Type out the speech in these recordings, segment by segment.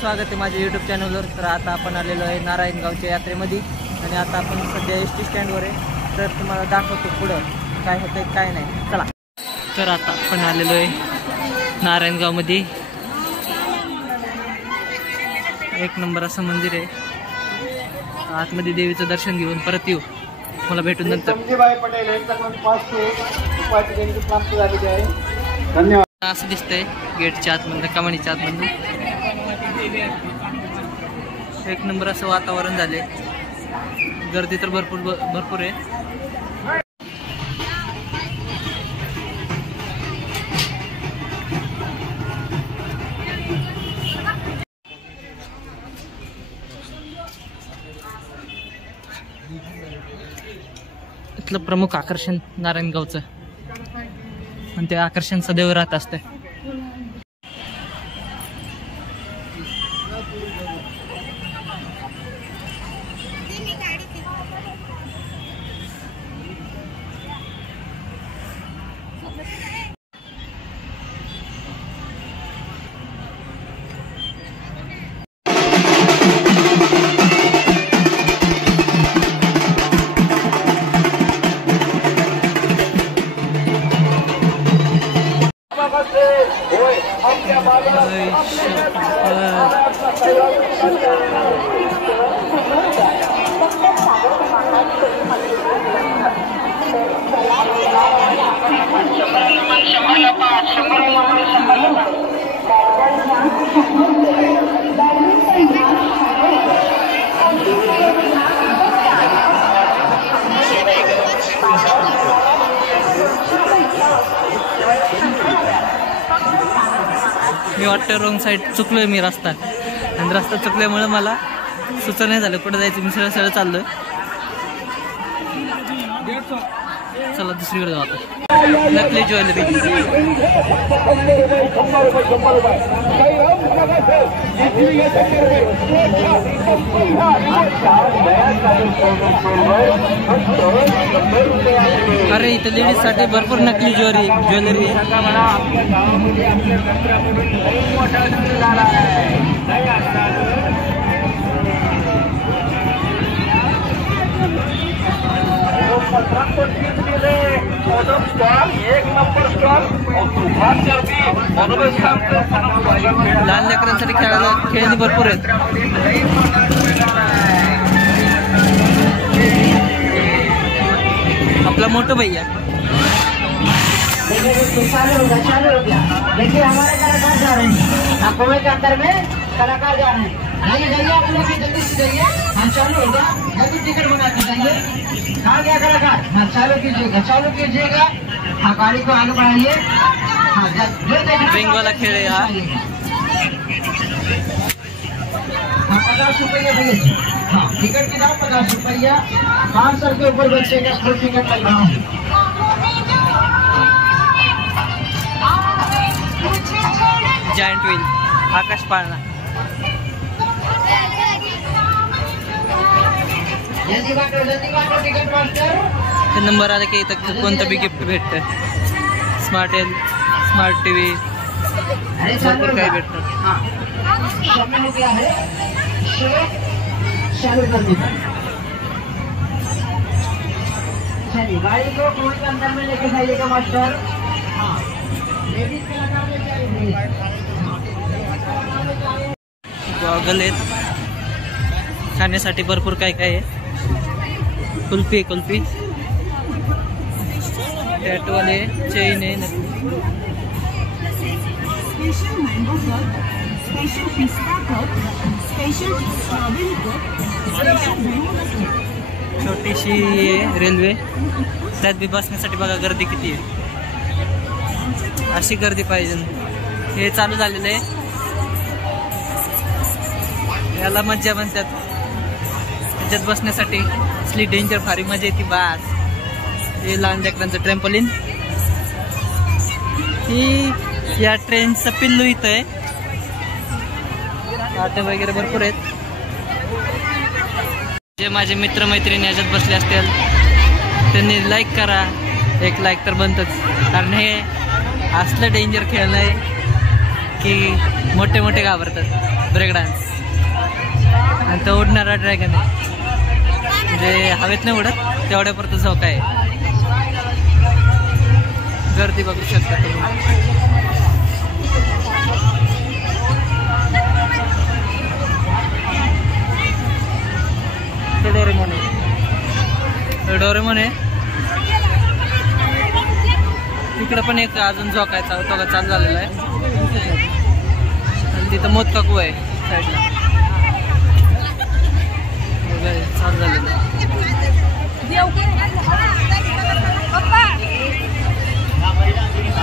स्वागत आहे माझ्या यूट्यूब चॅनलवर। तर आता आपण आलेलो आहे नारायणगावच्या यात्रेमध्ये आणि आता आपण सध्या एसटी स्टँडवर आहे। तर तुम्हाला दाखवतो पुढं काय होतंय काय नाही, चला। तर आता आपण आलेलो आहे नारायणगावमध्ये, एक नंबर असं मंदिर आहे। आतमध्ये देवीचं दर्शन घेऊन परत येऊ, मला भेटून नंतर। धन्यवाद। असं दिसतंय गेटच्या आतमधलं, कमानीच्या आतमधलं एक नंबर असं वातावरण झाले। गर्दी तर भरपूर आहे। इथलं प्रमुख आकर्षण नारायणगावचं, आणि ते आकर्षण सदैव राहत असते। मी वाटतं रॉंग साईड चुकलोय मी रस्ता, आणि रस्ता चुकल्यामुळे मला सुचना नाही झालं कुठं जायचं। मी सरळ चाललोय, चला दुसरीकडे जाऊ आता। नकली ज्वेलरी, अरे इथं लेडीज साठी भरपूर नकली ज्वेलरी लहान लेकरांसाठी खेळणी भरपूर आहेत। आपला मोठं भैया, देखिए हमारे कलाकार जा रहे हैं, आप कुएं के अंदर में कलाकार जा रहे हैं। जाइए आप लोग जल्दी से जाइए, हम चालू हो गया, जल्दी टिकट बना के जाइए। कहाँ गया कलाकार? हाँ चालू कीजिएगा। हाँ गाड़ी को आगे बढ़ाइए। हाँ रिंग वाला खेल है यार। हाँ 50 रुपया भैया। हाँ टिकट के दाम 50 रुपया। 500 के ऊपर बच्चे का फुल टिकट लग रहा हूँ। जायंट व्हील, आकाश पाळणा, नंबर आला की इथं कोणतं बी गिफ्ट भेटतं। स्मार्ट टीव्ही भरपूर काही भेटतं। गाड़ी को कुएं के अंदर में लेके जाइएगा मास्टर। गॉगल आहेत, खाण्यासाठी भरपूर काय काय आहे। कुल्फी टॅटूवाले, चेन आहे, छोटीशी रेल्वे, त्यात बी बसण्यासाठी बघा गर्दी किती आहे। अशी गर्दी पाहिजे। हे चालू झालेलं आहे, याला मज्जा म्हणतात। त्याच्यात बसण्यासाठी असली डेंजर भारी मजा येते बास। हे लहान लेकरांचं ट्रॅम्पोलिन, ही या ट्रेनचं पिल्लू इथं आहे। आटे वगैरे भरपूर आहेत। जे माझे मित्र मैत्रिणी याच्यात बसले असतील त्यांनी लाईक करा, एक लाईक तर बनतच, कारण हे असलं डेंजर खेळणं आहे। बाकी मोठे मोठे घाबरतात ब्रेक डान्स. आणि तो उडणारा ड्रॅगन आहे, म्हणजे हवेत नाही उडत, तेवढ्यापुरतं झोका आहे. गर्दी बघू शकता तुम्ही. डोरेमॉन आहे. तिकडं पण एक अजून झोकायचा तो का चालू झालेला आहे. आणि तिथं मोत काकू आहे साईडला, चालू झालेलं आहे.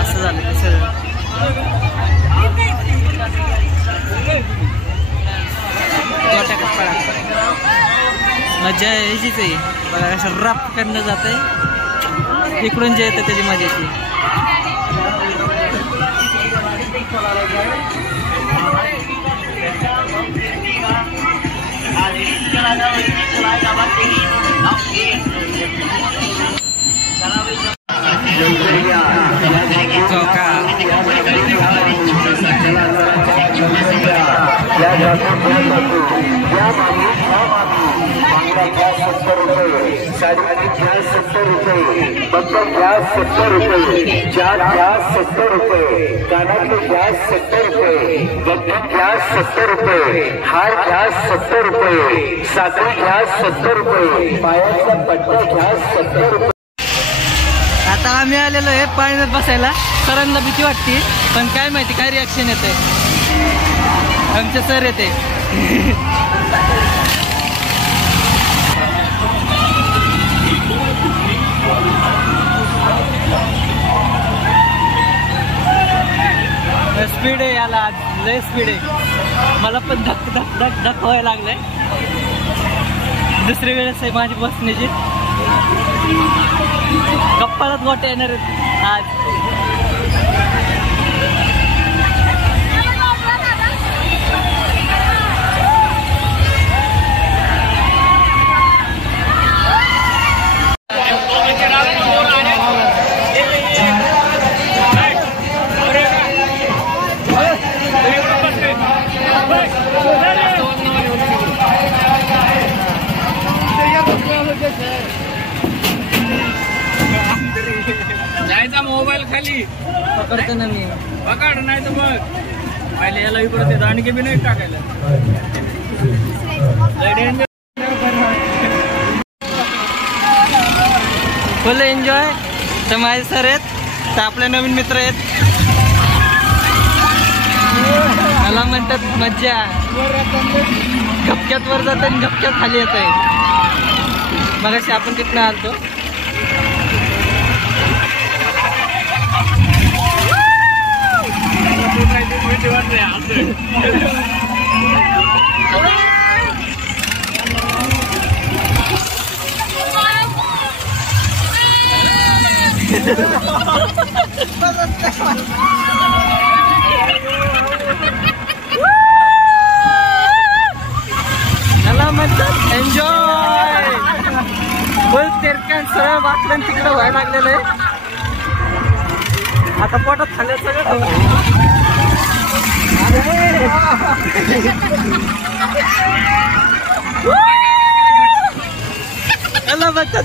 असं झालं सर. मजा यायचीच आहे बघा, कसं रफ करणं जात आहे. इकडून जे येतं त्याची मजा येते. साड़ी घ्या 70 रुपये, बंपर घ्या 70 रुपये, चार घ्या 70 रुपये, कानातले घ्या 70 रुपये, गंठन घ्या 70 रुपये, हार घ्या 70 रुपये, साखर घ्या 70 रुपये, पायाच्या पट्ट्या घ्या 70 रुपये. आता आम्ही आलेलो आहे पाण्यात बसायला. सरांना भीती वाटते, पण काय माहिती काय रिॲक्शन येते. आमचे सर येते. स्पीड आहे याला, आज लय स्पीड आहे. मला पण धक धक धक धक व्हायला लागलंय. दुसरी वेळेस आहे माझी बसण्याची. कप्पालाच गोटे येणार आहेत आज. जायचा मोबाईल खाली पकडतो ना मी. पकड नाही तर बघ पहिले याला इकडे ते दांडके बी नाही टाकायला. फुल एन्जॉय. तर माझे सर आहेत, तर आपले नवीन मित्र आहेत. मला म्हणतात मज्जा. झपक्यात वर जात आणि झपक्यात खाली येत आहे. मगाशी आपण तिथनं आलतो. त्याला म्हणतात एन्जॉय. फुल तिरकण सरळ वाकडन तिकडं व्हायला लागलेलं आहे. आता पोटात खाल्लं सगळं. त्याला म्हणतात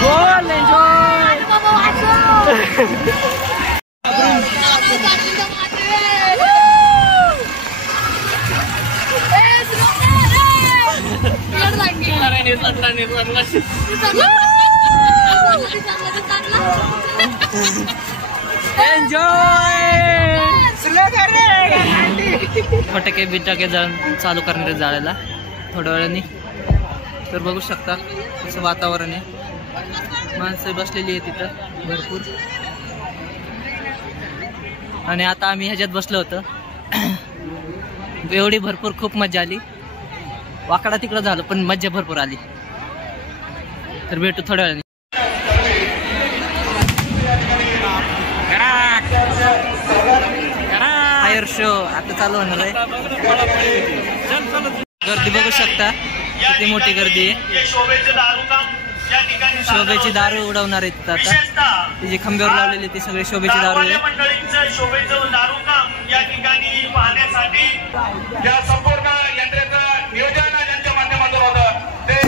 बोल एन्जॉय. फटाके बिटाके चालू करणारे जाळायला थोड्या वेळाने. तर बघू शकता असं वातावरण आहे. माणसं बसलेली आहे तिथं भरपूर. आणि आता आम्ही ह्याच्यात बसलो होतो. एवढी भरपूर खूप मजा आली. वाकडा तिकडं झालं पण मजा भरपूर आली. तर भेटू थोड्या वेळाने. शो आता चालू होणार आहे. गर्दी बघू शकता किती मोठी गर्दी आहे. शोभेची दारू उडवणार आहेत आता. ती जी खांब्यावर लावलेली ती सगळी शोभेची दारू आहे. शोभेचं दारू काम या ठिकाणी पाहण्यासाठी या संपूर्ण यंत्रेचं नियोजन ज्यांच्या माध्यमातून होतं ते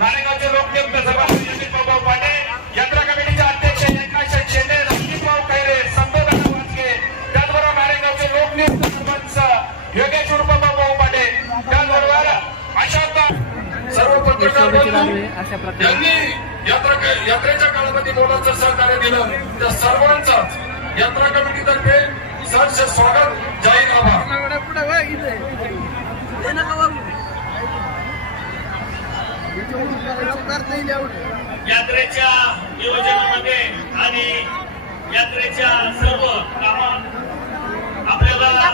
नारायणगावचे लोकनियुक्त सभापती यशवंतभाऊ पाटे, यात्रा कमिटीचे अध्यक्ष एकनाथ शेंडे, रणजितभाऊ खैरे, संतोष वाचके, त्याचबरोबर नारायणगावचे लोकनियुक्त सरपंच योगेश उर्फभाऊ पाटे, त्याचबरोबर अशा सर्व पत्रकार अशा प्रकारे यांनी यात्रेच्या काळामध्ये मोलाचं सहकार्य दिलं त्या सर्वांचाच यात्रा कमिटीतर्फे सहर्ष स्वागत, जाहीर आभार. यात्रेच्या नियोजनामध्ये आणि यात्रेच्या सर्व कामात आपल्याला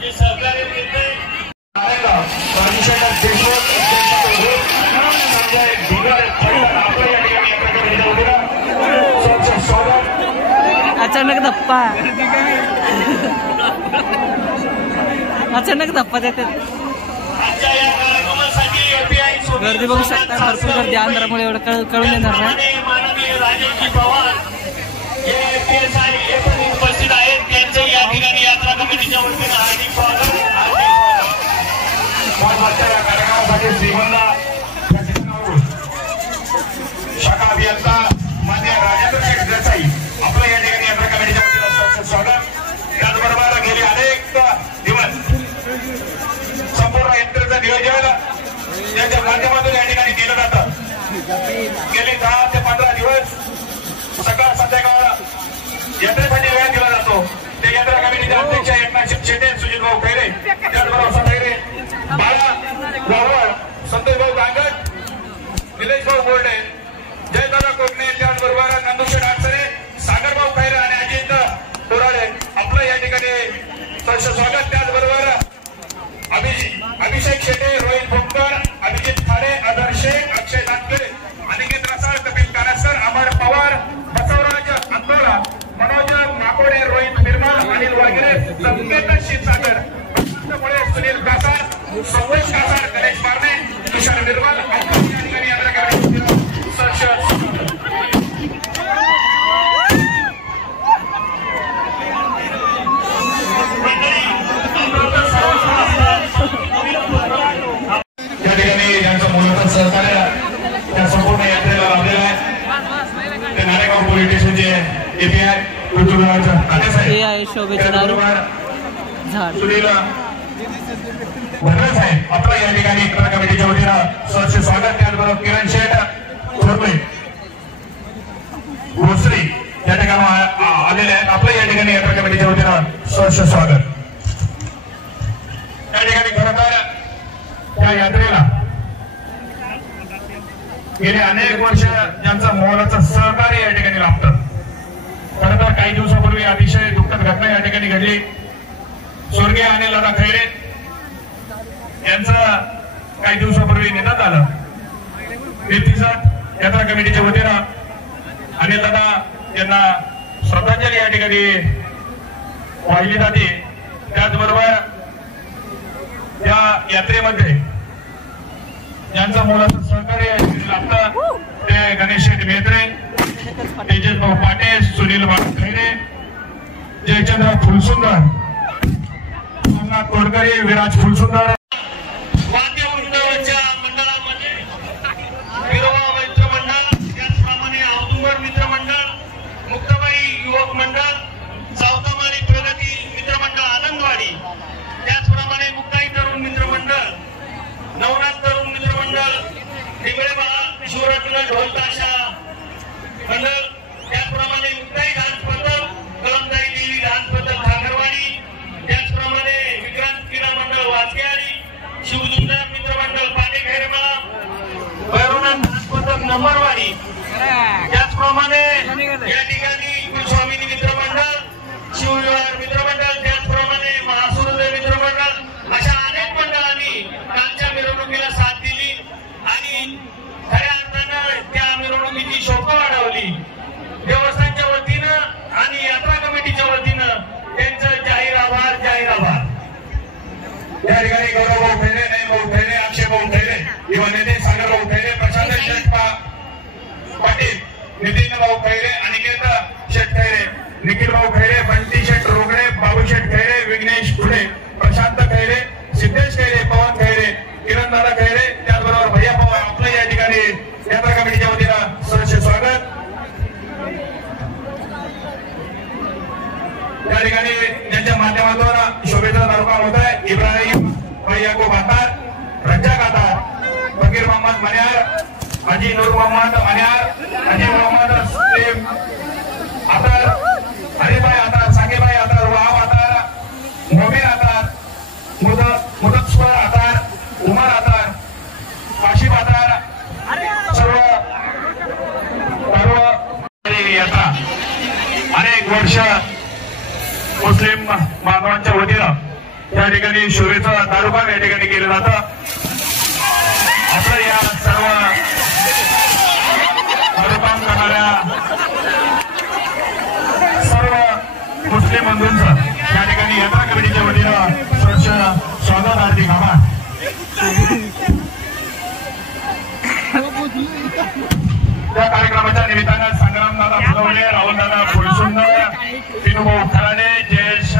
जे सहकार्य मिळते अचानक धप्पा देतात. गर्दी बघू शकता भरपूर गर्दी अंधारामुळे एवढं कळून येणार नाही. माननीय राजेशजी पवार हे उपस्थित आहेत त्यांचं या ठिकाणी यात्रा कमिटीच्या वतीने हार्दिक स्वागत. महत्वाच्या या कार्यक्रमासाठी श्रीमंदा शाखा अभियंता मान्य राजेंद्र शेठ देसाई आपलं या ठिकाणी यात्रा कमिटीच्या वतीने स्वागत. त्याचबरोबर गेले अनेक दिवस संपूर्ण यंत्रेचं नियोजन यांच्या माध्यमातून या ठिकाणी केलं जातं. गेली 10 ते 15 दिवस सकाळ संध्याकाळ यंत्रेसाठी वेळ दिला जातो. ते यंत्रा कमिटीचे अध्यक्ष एकनाथ शेंडे, सुजितभाऊ खैरे, त्याचबरोबर खैरे, बाळा वावळ, संतोषभाऊ गांगट, निलेशभाऊ बोर्डे, जयदादा कोकणे, त्याचबरोबर नंदुशेठ आडसरे, सागरभाऊ खैरे आणि अजित बोराडे आपलं या ठिकाणी सहर्ष स्वागत. त्याचबरोबर अभिषेक शेटे, रोहित भोमकर, अभिजित खाडे, आदर शेख, अक्षय नागरे, अनिकेत रसाळ, कपिल कानसकर, अमर पवार, बसवराज अंदोला, मनोज माकोडे, रोहित निर्मल, अनिल वागरे, संकेत क्षीरसागर, मुळे सुनील कासार, संतोष कासार, गणेश मारणे, तुषार निर्मल या ठिकाणी यात्रा करण्यासाठी या ठिकाणी यांचं मोलाचं सहकार्य त्या संपूर्ण यात्रेला लाभलेलं आहे. ते नारेगाव पोलीस स्टेशनचे एपीआय शोभेची दारू झाड सुनील भद्रे साहेब आपलं या ठिकाणी यात्रा कमिटीच्या वतीनं सहर्ष स्वागत. त्याचबरोबर किरण शेठ थोरले भोसरी या ठिकाणी आलेले आहेत. आपलं या ठिकाणी यात्रा कमिटीच्या वतीनं सहर्ष स्वागत. या ठिकाणी खरं तर या यात्रेला गेले अनेक वर्ष ज्यांचं मोलाचं सहकार्य या ठिकाणी लाभतं. खरं तर काही दिवसापूर्वी अतिशय दुःखद घटना या ठिकाणी घडली. स्वर्गीय अनिल दादा खैरे यांचं काही दिवसापूर्वी निधन झालं. प्रतिसाद यात्रा कमिटीच्या वतीनं अनिल दादा यांना श्रद्धांजली या ठिकाणी वाहिली जाते. त्याचबरोबर या यात्रेमध्ये ज्यांचं मोलाचं सहकार्य लाभतं ते गणेश शेठ मेत्रे, तेजस भाऊ पाटे, सुनील भाऊ खैरे, जयचंद्र फुलसुंदर, सोमनाथ तोडकरी, विराज फुलसुंदर, वाद्य वृंदावनच्या मंडळामध्ये विरोबा मित्र मंडळ, त्याचप्रमाणे औदुंबर मित्र मंडळ, मुक्ताबाई युवक मंडळ, सावतामारी प्रगती मित्र मंडळ आनंदवाडी, त्याचप्रमाणे मुक्ताई तरुण मित्र मंडळ, नवनाथ तरुण मित्र मंडळ, डिबळेबा शिवरत्न ढोल ताशा मंडळ, त्याचप्रमाणे मुक्ताई डान्स पथक, कलमताई देवी डान्स पथक ठाकरवाडी, त्याचप्रमाणे विक्रांत क्रीडा मंडळ वाचकेवाडी, या ठिकाणी गौरव भाऊ खैरे, नयन भाऊ खैरे, अक्षय भाऊ खैरे, किंवा नेते सागर भाऊ खैरे, प्रशांत शेठ पाटील, नितीन भाऊ खैरे, अनिकेत शेठ खैरे, निखिल भाऊ खैरे, बंटी शेठ रोगडे, बाबू शेठ खैरे, विघ्नेश फुले, प्रशांत खैरे, सिद्धेश खैरे, पवन खैरे, किरण दादा खैरे, त्याचबरोबर भैया पवार आपलं या ठिकाणी यात्रा कमिटीच्या वतीनं सहर्ष स्वागत. या ठिकाणी ज्यांच्या माध्यमातून शोभेचा तालुका होत आहे इब्राहिम भाई याकूब आतार, रज्जाक आतार, फकीर मोहम्मद मन्यार, हाजी नूर मोहम्मद मन्यार, हाजी मोहम्मद सलीम आतार, हरिभाई आतार, साकेभाई आतार, वाव आतार, मोमीन आतार, मुदस्वर आतार, उमर आतार, काशिफ आतार, सर्व यात्रा अनेक वर्ष मुस्लिम बांधवांच्या वतीनं या ठिकाणी शोभेचं दारुकाम या ठिकाणी केलं जातं. असं या सर्व दारुकाम करणाऱ्या सर्व मुस्लिम बंधूंचं या ठिकाणी यात्रा कमिटीच्या वतीनं सहर्ष स्वागत, हार्दिक आभार. या कार्यक्रमाच्या निमित्तानं संग्रामदादा फुलवणे, राहुलदादा फुलसुंदर, पिनुभाऊ खराडे, जयेश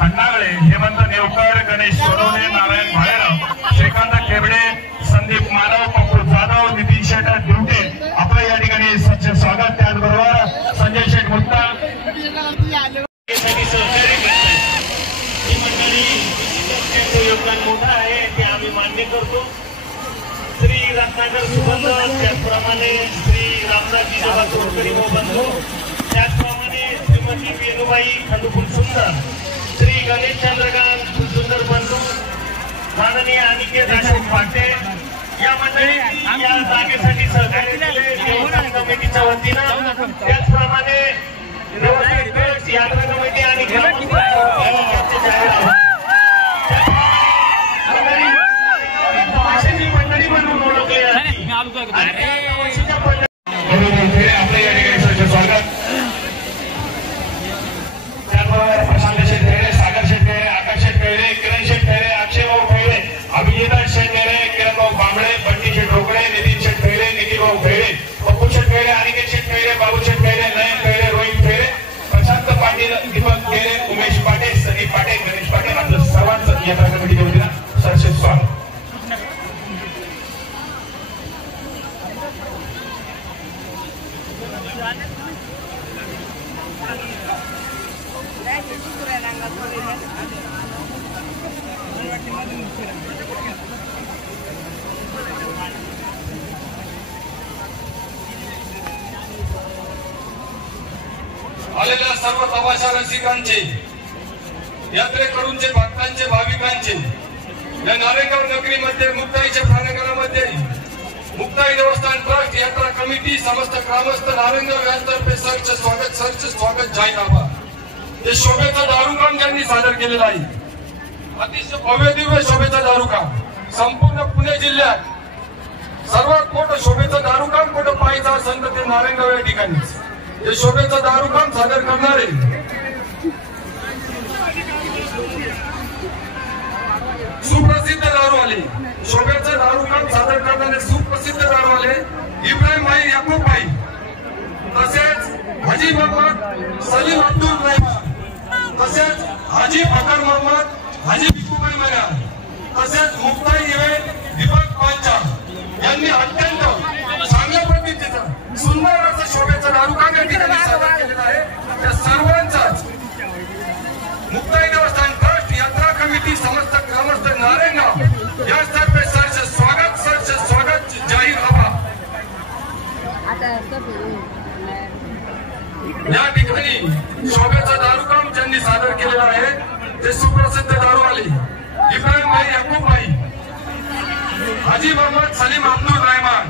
अण्णागळे, हेमंत नेवकर, गणेश सोनवणे, नारायण भायराव, श्रीकांत खेबडे, संदीप मानव, पप्पू जाधव, नितीन शेठ दिवटे आपलं या ठिकाणी सच्चे स्वागत. त्याचबरोबर संजय शेठ मुत्ता योगदान मोठं आहे ते आम्ही मान्य करतो. श्री रत्नाकर सुगंध, त्याचप्रमाणे श्री रामदासजी सभा तोडकरी बंधू, त्याचप्रमाणे श्रीमती वेणुबाई खंडू फुलसुंदर, श्री गणेश चंद्रकांत फुलसुंदर बंधू, माननीय अनिकेत अशोक पाटे या मंडळी या जागेसाठी सहकार्य केले देवस्थान कमिटीच्या वतीनं. त्याचप्रमाणे व्यवस्थित यात्रा कमिटी आणि मंडळी म्हणून ओळखले जाते. आपलं या ठिकाणी स्वागत. त्याचबरोबर प्रशांत शेठ खैरे, सागर शेठ खैरे, आकाश शेठ खैरे, किरण शेठ खैरे, अक्षय भाऊ खैरे, अभिजित शेठ खैरे, किरण भाऊ बांबळे, बंटी शेठ रोकडे, नितीन शेठ खैरे, निखिल भाऊ खैरे, पप्पू शेठ खैरे, अनिकेत शेठ खैरे, बाबू शेठ खैरे, नयन खैरे, रोहित खैरे, प्रशांत पाटील, दीपक खैरे, उमेश पाटील, संदीप पाटील, गणेश पाटील आपलं सर्वांचं यात्रा कमिटीच्या वतीनं सहर्ष स्वागत. आलेल्या सर्व तमाशा रसिकांचे, यात्रेकरूंचे, भक्तांचे, भाविकांचे या नारायणगाव नगरीमध्ये मुक्ताईच्या प्रांगणामध्ये मुक्ताई देवस्थान ट्रस्ट यात्रा कमिटी समस्त ग्रामस्थ नारायणगाव यांतर्फे सहर्ष स्वागत जाहीर आभार. हे शोभेचं दारुकाम ज्यांनी सादर केलेलं आहे, अतिशय भव्य दिव्य शोभेचं दारुकाम संपूर्ण पुणे जिल्ह्यात सर्वात मोठं शोभेचं दारुकाम कुठं पाहायचं असेल तर ते नारायणगाव या ठिकाणीच. हे शोभेचं दारुकाम सादर करणारे सुप्रसिद्ध दारूवाले, शोभेचं दारुकाम सादर करणारे सुप्रसिद्ध दारूवाले इब्राहिम भाई याकूब भाई, तसेच हाजी मोहम्मद सलीम अब्दुल रहमान, तसेच हाजी फकर मोहम्मद, हाजी बिकूभाई मन्यार, तसेच मुक्ताई इव्हेंट दीपक पांचाळ यांनी अत्यंत चांगल्या पद्धतीचं सुंदर असं शोभेचं दारुकाम या ठिकाणी सादर केलेलं आहे. त्या सर्वांचाच मुक्ताई देवस्थान ट्रस्ट यात्रा कमिटी समस्त ग्रामस्थ नारायणगाव यातर्फे सहर्ष स्वागत जाहीर आभार. या ठिकाणी शोभेचं दारुकाम ज्यांनी सादर केलेलं आहे ते सुप्रसिद्ध दारूवाले इब्राहिम भाई याकूब भाई, हाजी मोहम्मद सलीम अब्दुल रहमान,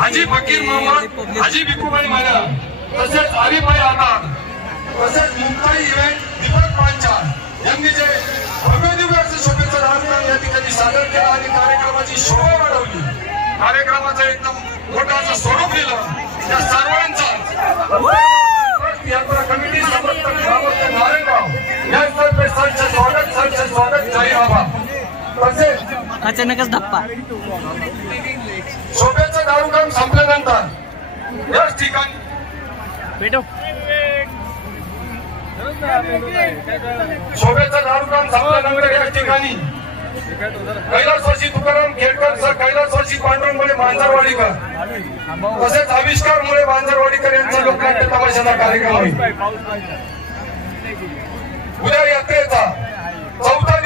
हाजी फकीर मोहम्मद, हाजी बिकूभाई मन्यार, तसेच हरिभाई आतार, तसेच मुक्ताई इव्हेंट दीपक पांचाळ यांनी जे भव्य दिव्य असं शोभेचं दारुकाम या ठिकाणी सादर केलं आणि कार्यक्रमाची शोभा वाढवली, कार्यक्रमाचं एकदम मोठं असं स्वरूप दिलं. त्या सर्वांचा यात्रा कमिटी समस्त ग्रामस्थ नारायणगाव यांतर्फे सहर्ष स्वागत जाहीर आभार. तसेच अचानकच धप्पा. शोभेचं दारू काम संपल्यानंतर याच ठिकाणी शोभेचं दारू काम संपल्यानंतर याच ठिकाणी कैलासवासी तुकाराम खेडकर सर, कैलासवासी पांडुरंग मुळे मांजरवाडीकर तसेच आविष्कार मुळे मांजरवाडीकर यांचा लोकनाट्य तमाशाचा कार्यक्रम आहे. उद्या यात्रेचा चौथा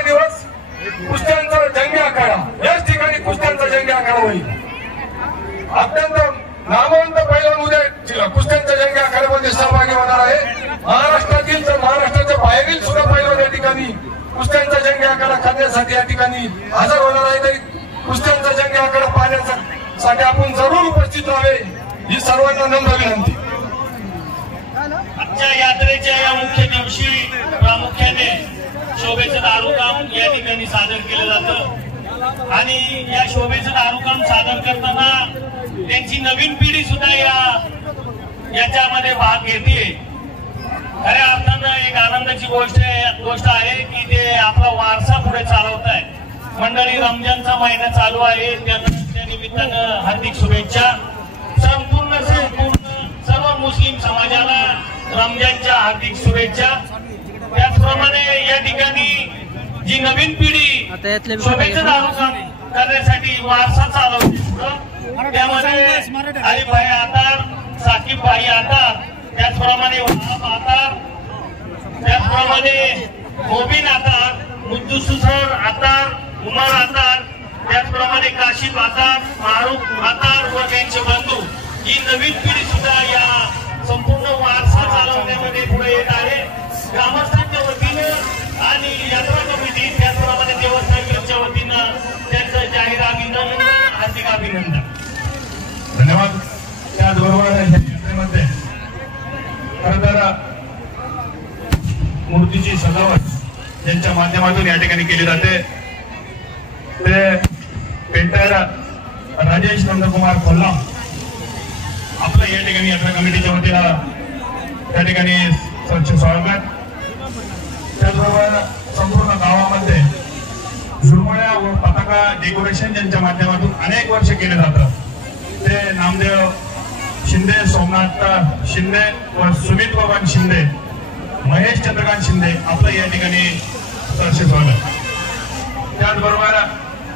दिवस कुस्त्यांचा जंगी आखाडा याच ठिकाणी कुस्त्यांचा जंगी आखाडा होईल. अत्यंत नामवंत पैलवान उद्या कुस्त्यांच्या जंगी आखाड्यामध्ये सहभागी होणार आहे. महाराष्ट्रातील तर महाराष्ट्राच्या बाहेरील सुद्धा पैलवान या ठिकाणी कुस्त्यांचा जंगी आखाडा करण्यासाठी या ठिकाणी हजर होणार आहे. तरी कुस्त्यांचा जंगी आखाडा पाहण्यासाठी आपण जरूर उपस्थित राहावे ही सर्वांना नम्र विनंती. आजच्या यात्रेच्या या मुख्य दिवशी प्रामुख्याने शोभेचं दारूकाम या ठिकाणी सादर केलं जातं आणि या शोभेचं दारूकाम सादर करताना त्यांची नवीन पिढी सुद्धा याच्यामध्ये भाग घेते. खऱ्या अर्थानं एक आनंदाची गोष्ट आहे की ते आपला वारसा पुढे चालवत आहे. मंडळी रमजानचा महिना चालू आहे, त्या निमित्तानं हार्दिक शुभेच्छा. संपूर्ण सर्व मुस्लिम समाजाला रमजानच्या हार्दिक शुभेच्छा. त्याचप्रमाणे या ठिकाणी जी नवीन पिढी शोभेचं दारूकाम करण्यासाठी वारसा चालवते त्यामध्ये अलीभाई आतार, साकीब भाई आतार, त्याचप्रमाणे वहाब आतार, त्याचप्रमाणे मोबिन आतार, मुद्दुसर आतार, उमर आतार, त्याचप्रमाणे काशिफ आतार, मारूफ आतार व त्यांचे बंधू ही नवीन पिढी सुद्धा या संपूर्ण वारसा चालवण्यामध्ये पुढे येत आहे. ग्रामस्थांच्या वतीनं आणि यात्रा कमिटी त्याचप्रमाणे देवस्थानच्या वतीनं त्यांचं जाहीर अभिनंदन, हार्दिक अभिनंदन. धन्यवाद. त्याचबरोबर या यात्रेमध्ये खरं तर मूर्तीची सजावट ज्यांच्या माध्यमातून या ठिकाणी केली जाते ते पेंटर राजेश नंदकुमार कोल्हाम आपलं या ठिकाणी यात्रा कमिटीच्या वतीनं त्या ठिकाणी स्वच्छ स्वागत. त्याचबरोबर संपूर्ण गावामध्ये झुरमळ्या व पताका डेकोरेशन ज्यांच्या माध्यमातून अनेक वर्ष केले जातं ते नामदेव शिंदे, सोमनाथ शिंदे व सुमित बबन शिंदे, महेश चंद्रकांत शिंदे आपलं या ठिकाणी सहर्ष स्वागत. त्याचबरोबर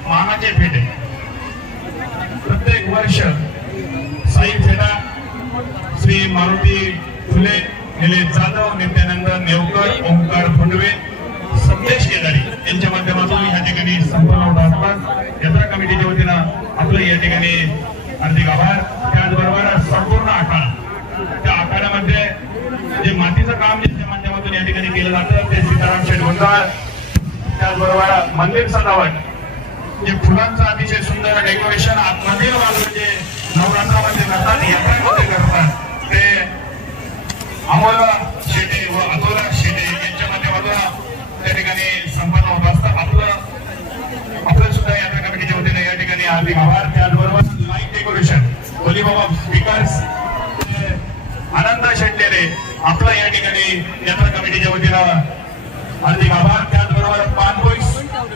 मानाचे फेटे प्रत्येक वर्ष साई फेटा श्री मारुती फुले, निलेश जाधव, नित्यानंद नेवकर, ओंकार फुंडवे, संदेश केदारी यांच्या माध्यमातून या ठिकाणी संपूर्ण यात्रा कमिटीच्या वतीनं आपलं या ठिकाणी हार्दिक आभार. त्याचबरोबर संपूर्ण आखाडा त्या आखाड्यामध्ये जे मातीचं काम ज्यांच्या माध्यमातून या ठिकाणी केलं जातं ते सीताराम शेठ गोंधळ. त्याचबरोबर मंदिर सजावट जे फुलांचं अतिशय सुंदर डेकोरेशन आतमधील बाजूला जे नवरात्रामध्ये करतात, यात्रामध्ये करतात ते अमोल शेटे व अतोल शेटे यांच्या माध्यमातून त्या ठिकाणी संपन्न होत असतं. आपलं सुद्धा यात्रा कमिटीच्या वतीने या ठिकाणी हार्दिक आभार. त्याचबरोबर लाईट डेकोरेशन ओलीबाबा स्पीकर्स आनंद शेटलेले आपलं या ठिकाणी यात्रा कमिटीच्या वतीनं हार्दिक आभार. त्याचबरोबर पानपोईस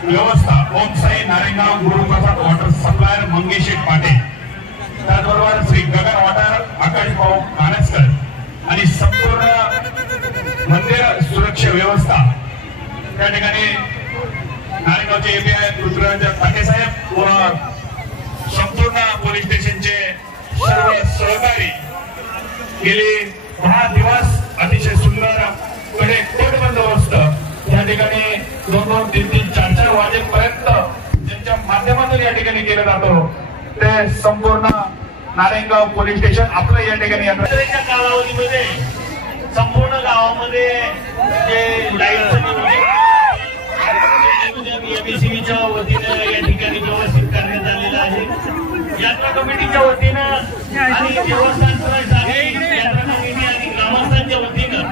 व्यवस्था ओम साई नारायणगाव गुरुप्रसाद वॉटर सप्लायर मंगेश पाटे, त्याचबरोबर श्री गगन वॉटर आकाश भाऊ कानसकर आणि संपूर्ण मंदिर सुरक्षा व्यवस्था त्या ठिकाणी नारायणगावचे एपीआय पृथ्वीराज पाटे साहेब व संपूर्ण पोलीस स्टेशनचे सर्व सहकारी गेली 10 दिवस अतिशय सुंदर कोट बंदोबस्त या ठिकाणी 2-2, 3-3, 4-4 वाजेपर्यंत ज्यांच्या माध्यमातून या ठिकाणी केलं जातो ते संपूर्ण नारायणगाव पोलीस स्टेशन आपलं या ठिकाणी यात्रेच्या कालावधीमध्ये संपूर्ण गावामध्ये जे लाईटचं नियोजन एबीसीच्या वतीनं या ठिकाणी व्यवस्थित करण्यात आलेलं आहे. यात्रा कमिटीच्या वतीनं आणि देवस्थान ट्रस्ट आणि यात्रा कमिटी आणि ग्रामस्थांच्या वतीनं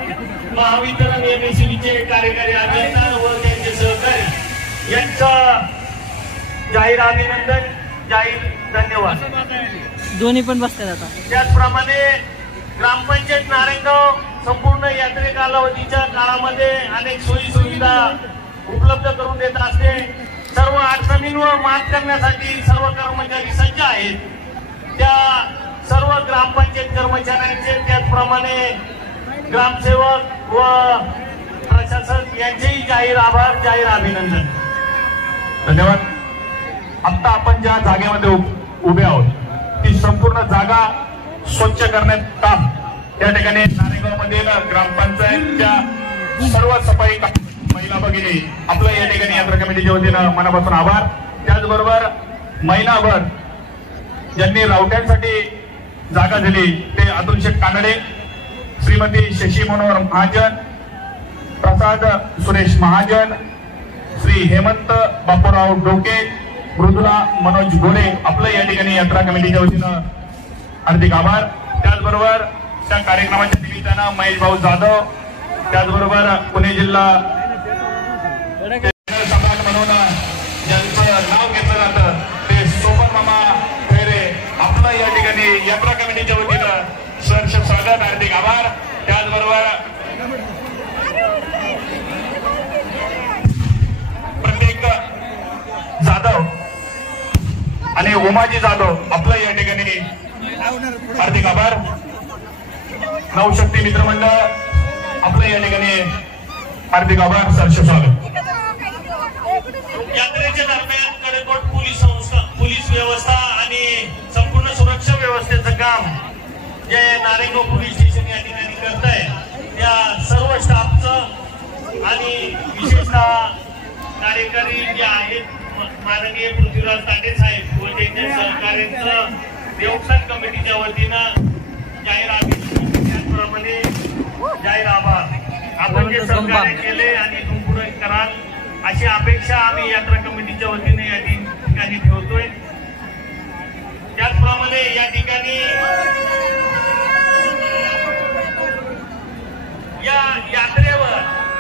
महावितरण एबीसीचे कार्यकारी अभियंता व त्यांचे सहकारी यांचं जाहीर अभिनंदन, जाहीर धन्यवाद. दोन्ही पण बसतात आता. त्याचप्रमाणे ग्रामपंचायत नारायणगाव संपूर्ण यात्रे कालावधीच्या काळामध्ये अनेक सोयी सुविधा उपलब्ध करून देत असते. सर्व अडचणींवर मात करण्यासाठी सर्व कर्मचारी सज्ज आहेत. त्या सर्व ग्रामपंचायत कर्मचाऱ्यांचे त्याचप्रमाणे ग्रामसेवक व प्रशासक यांचेही जाहीर आभार, जाहीर अभिनंदन. धन्यवाद. आता आपण ज्या जागेमध्ये उभे आहोत ती संपूर्ण जागा स्वच्छ करण्यात काम त्या ठिकाणी नारेगाव मधील ग्रामपंचायतच्या सर्व सफाई महिला भगिनी आपलं या ठिकाणी यात्रा कमिटीच्या वतीनं मनापासून आभार. त्याचबरोबर महिनाभर ज्यांनी रावट्यांसाठी जागा दिली ते अतुल शेठ कानडे, श्रीमती शशी मनोहर महाजन, प्रसाद सुरेश महाजन, श्री हेमंत बापूराव डोके, मृदुला मनोज गोरे आपलं या ठिकाणी यात्रा कमिटीच्या वतीनं हार्दिक आभार. त्याचबरोबर त्या कार्यक्रमाच्या निमित्तानं महेश भाऊ जाधव, त्याचबरोबर पुणे जिल्हा सम्राट म्हणून ज्यांचं नाव घेतलं जातं ते सोबत मामा खैरे आपलं या ठिकाणी यात्रा कमिटीच्या वतीनं सहर्ष स्वागत, हार्दिक आभार. त्याचबरोबर प्रत्येक जाधव आणि उमाजी जाधव आपलं या ठिकाणी हार्दिक आभार. नवशक्ती मित्रमंडळ आपलं या ठिकाणी हार्दिक आभार, सहर्ष स्वागत. यात्रेच्या दरम्यान कडेकोट पोलीस व्यवस्था आणि संपूर्ण सुरक्षा व्यवस्थेचं काम जे नारेगाव पोलीस स्टेशन या ठिकाणी करत आहे त्या सर्व स्टाफचं आणि विशेषतः कार्यकारी जे आहेत माननीय पृथ्वीराज ताटे साहेब व त्यांच्या सहकार्यांचं देवस्थान कमिटीच्या वतीनं जाहीर अभिनंदन, त्याचप्रमाणे जाहीर आभार. आपण जे सहकार्य केले आणि पुढे कराल अशी अपेक्षा आम्ही यात्रा कमिटीच्या वतीने या ठिकाणी ठेवतोय. त्याचप्रमाणे या ठिकाणी या यात्रेवर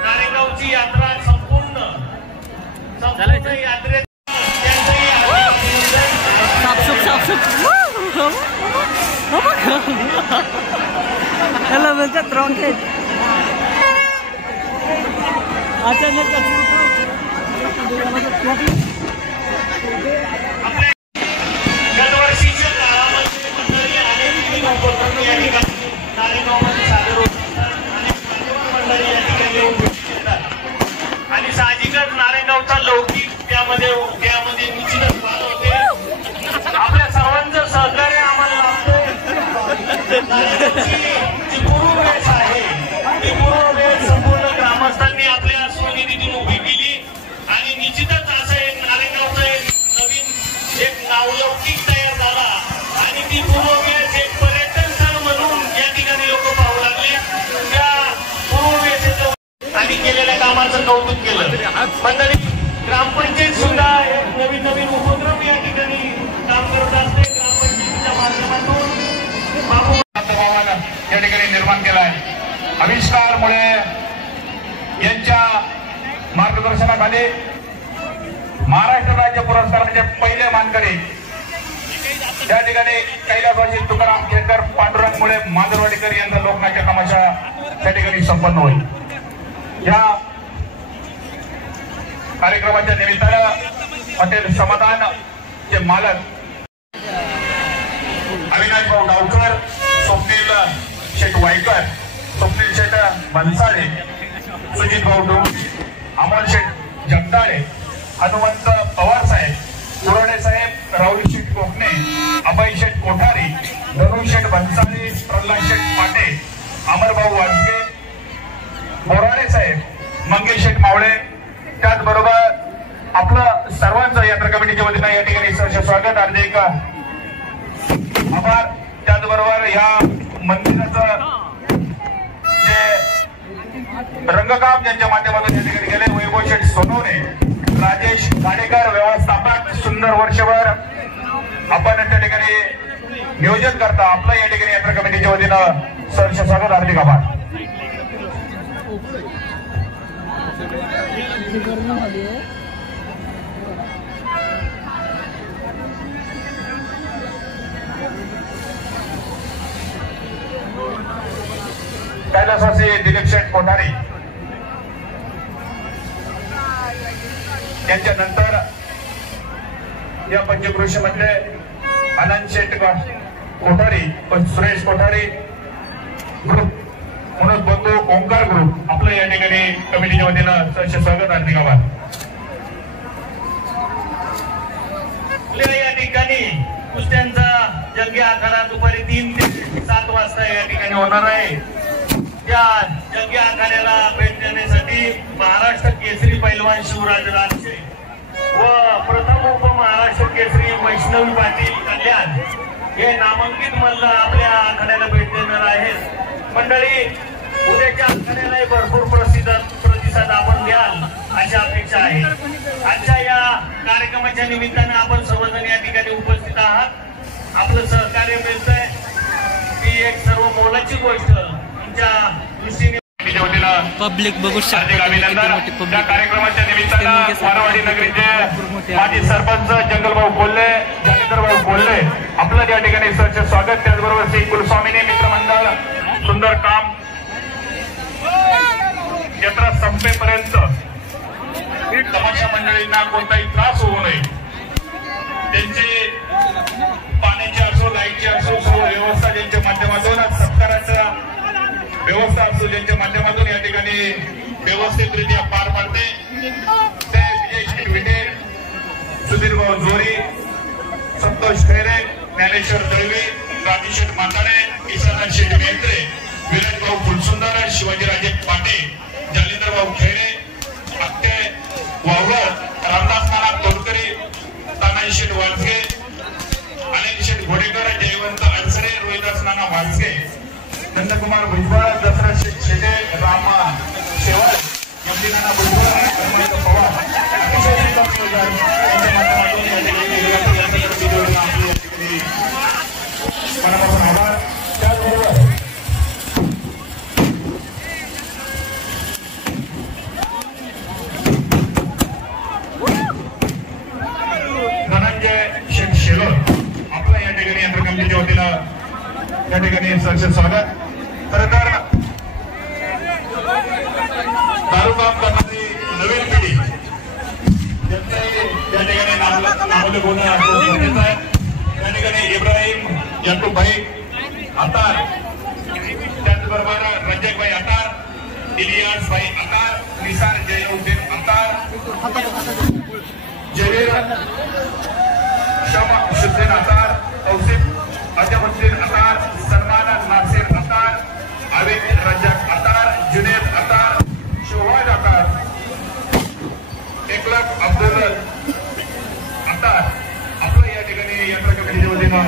नारेगावची यात्रा संपूर्ण यात्रेत ह्याला बोलतात रॉकेट. अचानक गतवर्षीच्या काळामध्ये मंडळी अनेक उपक्रम या ठिकाणी नारेगावमध्ये सादर होतात आणि मंडळी या ठिकाणी येऊन भेटतात आणि साहजिकच नारेगावचा लौकिक त्यामध्ये निश्चितच भाग होते. आपल्या सर्वांचं सहकार्य आम्हाला लागतं. नारेगावची जी पूर्व वेळ आहे ती पूर्व वेळ संपूर्ण ग्रामस्थांनी आपल्या स्वनिधीतून उभी केली आणि निश्चितच असं एक नारेगावचं एक नवीन एक नावलौकिक तयार झाला आणि ती पूर्व वेळ एक पर्यटन स्थळ म्हणून या ठिकाणी लोक पाहू लागले. त्या पूर्व वेळेचं आणि केलेल्या कामाचं कौतुक केलं. मंडळी ग्रामपंचायत सुद्धा एक नवीन नवीन उपक्रम या ठिकाणी काम करत असते. ग्रामपंचायतीच्या माध्यमातून या ठिकाणी निर्माण केला आहे. आविष्कारमुळे यांच्या मार्गदर्शनाखाली महाराष्ट्र राज्य पुरस्काराचे पहिले मानकरी त्या ठिकाणी कैलासवासी तुकाराम खेरकर, पांडुरंग मुळे, मांजरवाडीकर यांचा लोकनाट्य तमाशा त्या ठिकाणी संपन्न होईल. या कार्यक्रमाच्या निमित्तानं हॉटेल समाधान चे मालक अविनाश भाऊ गावकर, स्वप्नील शेठ वाईकर, स्वप्नील शेठ बनसाळे, सुजित भाऊ डोंगरे, अमोल शेठ जगदाळे, हनुमंत पवार साहेब, कुरडे साहेब, राहुल शेठ कोकणे, अभय शेठ कोठारी, धनु शेठ बनसाळे, प्रल्हाद शेठ पाटे, अमरभाऊ वाजगे, बोराडे साहेब, मंगेश शेठ मावळे, त्याचबरोबर आपलं सर्वांचं यात्रा कमिटीच्या वतीनं या ठिकाणी सहर्ष स्वागत, हार्दिक आभार. त्याचबरोबर या मंदिराचं जे रंगकाम ज्यांच्या माध्यमातून या ठिकाणी गेले वैभव शेठ सोनवणे, राजेश गाडेकर व्यवस्थापक, सुंदर वर्षभर आपण त्या ठिकाणी नियोजन करता आपलं या ठिकाणी यात्रा कमिटीच्या वतीनं सहर्ष स्वागत, हार्दिक आभार. कैलासवासी दिलीप शेठ कोठारी, त्याच्यानंतर या पंचक्रोशीमध्ये आनंद शेट कोठारी, सुरेश कोठारी ग्रुप, मनोज बंधू ओंकार ग्रुप आपलं या ठिकाणी कमिटीच्या वतीनं सहर्ष स्वागत, हार्दिक आभार. या ठिकाणी कुस्त्यांचा जंगी आखाडा दुपारी 3 ते 7 वाजता या ठिकाणी होणार आहे. त्या जंगी आखाड्याला भेट देण्यासाठी महाराष्ट्र केसरी पैलवान शिवराज राजचे व प्रथम उपमहाराष्ट्र केसरी वैष्णवी पाटील कल्याण हे नामांकित मल्ल आपल्या आखाड्याला भेट देणार आहेत. मंडळी, उद्याच्या आखाड्याला भरपूर प्रतिसाद आपण द्याल अशी अपेक्षा आहे. आजच्या या कार्यक्रमाच्या निमित्ताने आपण सर्वजण या ठिकाणी उपस्थित आहात. आपलं सहकार्य मिळतंय ही एक सर्व मोलाची गोष्ट. तुमच्या दृष्टीने पब्लिक बघू शकता. त्या कार्यक्रमाच्या निमित्तानं वारवाडी नगरीचे माजी सरपंच जंगलभाऊ कोल्हे, जालिंदरभाऊ कोल्हे आपलं या ठिकाणी सहर्ष स्वागत. त्याचबरोबर श्री कुलस्वामिनी मित्रमंडळ सुंदर काम. यात्रा संपेपर्यंत तमाशा मंडळींना कोणताही त्रास होऊ नये, त्यांचे पाण्याची असो, लाईटची असो, सर्व व्यवस्था ज्यांच्या माध्यमातून, सत्काराच्या व्यवस्था असो ज्यांच्या माध्यमातून या ठिकाणी व्यवस्थितरित्या पार पाडते. ते विजय शेठ विटे, सुधीर भाऊ जोरी, संतोष खैरे, ज्ञानेश्वर दळवी, राजूशेठ माताडे, ईशानाथ शेठ मेत्रे, विराज भाऊ फुलसुंदर, शिवाजीराजे पाटे, जालिंदरभाऊ खैरे, अक्के वावळ, रामदास नाना तोडकरी, तानाजी शेठ वाजगे, अनिल शेठ घोडेकर, जयवंत अडसरे, रोहिदास नाना वाजगे, नंदकुमार भुजबळ, दसरा शेठ शेटे, रामा शेवाळ, एमडी नाना भुजबळ, रमणीक पवार अतिशय उत्तम नियोजन यांच्या माध्यमातून मनापासून आभार. त्याचबरोबर धनंजय शेठ शेलोर आपलं या ठिकाणी यंत्र कमिटीच्या वतीनं या ठिकाणी सहर्ष स्वागत. खरं तर दारू काम करणारी नवीन पिढी या ठिकाणी नावले बोलणं गरजेचं आहे. या ठिकाणी इब्राहिम याकूबभाई अतार, त्याचबरोबर रंजकभाई अतार, इलियास भाई अतार, निसार जयउद्दीन अतार, जहीर शमा शुद्दीन अतार, तौसिफ अजमुद्दीन अतार, सलमान नासिर अतार, आबिद रजक अतार, जुनेद अतार, शोहद अतार, एकलक अब्दुल अतार आपलं या ठिकाणी यंत्र कमिटीच्या वतीनं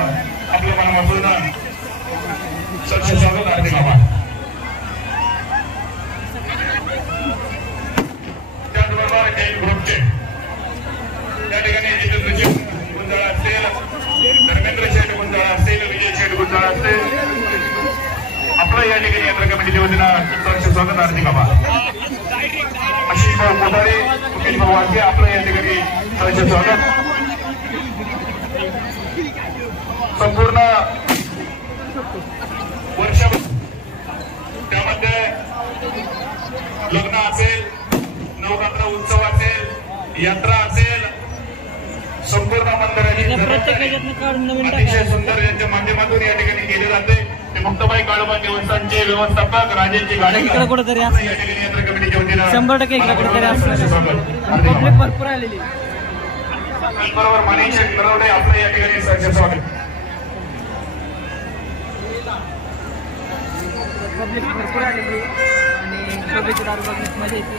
आपलं मनापासून सहर्ष स्वागत, हार्दिक आभार. त्याचबरोबर जैन ग्रुपचे त्या ठिकाणी जितेंद्र शेठ गुंजाळ असतील, धर्मेंद्र शेठ गुंजाळ असतील, विजय शेठ गुंजाळ असतील आपलं या ठिकाणी यंत्र कमिटीच्या वतीनं सहर्ष स्वागत, हार्दिक आभार. आशिष भाऊ कोठारे, मुकेश भाऊ वाघे आपलं या ठिकाणी सहर्ष स्वागत. संपूर्ण वर्ष त्यामध्ये लग्न असेल, नवरात्र उत्सव असेल, यात्रा असेल, संपूर्ण मंदिराची अतिशय सुंदर यांच्या माध्यमातून या ठिकाणी केले जाते. ते मुक्ताबाई काळोबा देवस्थानचे व्यवस्थापक राजेंची गाडी इकडे कुठेतरी या ठिकाणी यंत्र कमिटीच्या वतीनं 100% इकडे कुठेतरी असणार. पब्लिक भरपूर आलेली. त्याचबरोबर मनीष नरवडे आपलं या ठिकाणी सहर्ष स्वागत. पब्लिक भरपूर आलेली आणि शोभेची दारू बघण्यात मजा येते.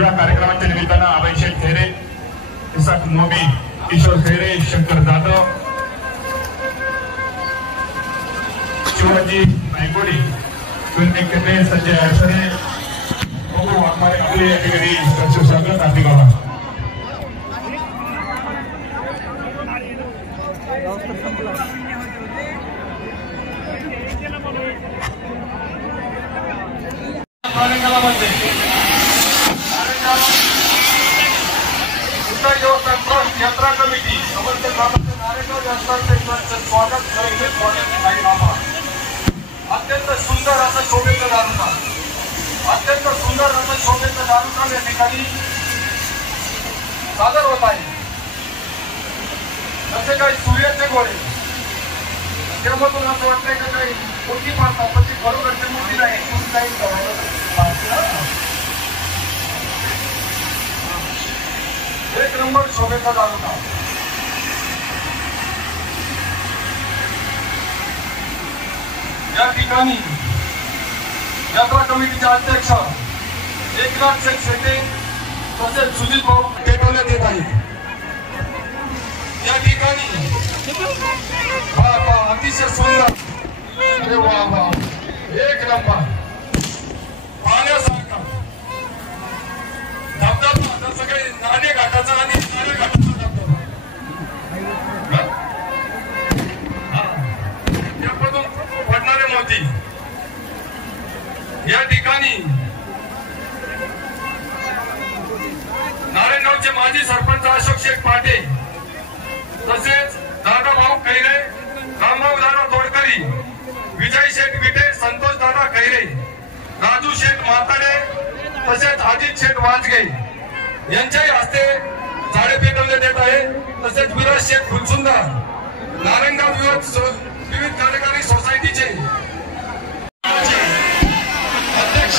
या कार्यक्रमाच्या निमित्तानं अभय शेठ खैरे, इसाक मोबी, किशोर खैरे, शंकर जाधव, शिवाजी नायकोडी, संजय अडसरे आपले या ठिकाणी सहर्ष स्वागत, हार्दिक आभार. यात्रा कमिटी स्वागत अत्यंत सुंदर असं शोभेचं दारुका, अत्यंत सुंदर असं शोभेचं दारुका या ठिकाणी सादर होत आहे. जसे काही सूर्याचे गोळे, त्यामधून असं वाटतंय का काही मोठी पाहतात पण ती खरोखरची मोठी नाही. काही एक नंबर शोभेचा दारुका. या ठिकाणी यात्रा कमिटीचे अध्यक्ष एकनाथ शेटे तसेच सुजित भाऊ पेटवण्यात येत आहेत. या ठिकाणी अतिशय सुंदर, अरे वा वा, एक नंबर पाहण्यासारखा धबधबा, जसं काही नाणे घाटाचा आणि नाणे घाटाचा धबधबा. त्यामधून पडणारे मोती. या ठिकाणी नारायणगावचे माजी सरपंच अशोक शेठ पाटे तसेच दादाभाऊ खैरे, रामभाऊ दादा तोडकरी, विजय शेठ विटे, संतोष दादा खैरे, राजू शेठ माताडे तसेच अजित शेठ वाजगे यांच्याही हस्ते झाडे पेटवण्यात येत आहे. तसेच विराज शेठ फुलसुंदर, नारायणगाव विविध कार्यकारी सोसायटीचे अध्यक्ष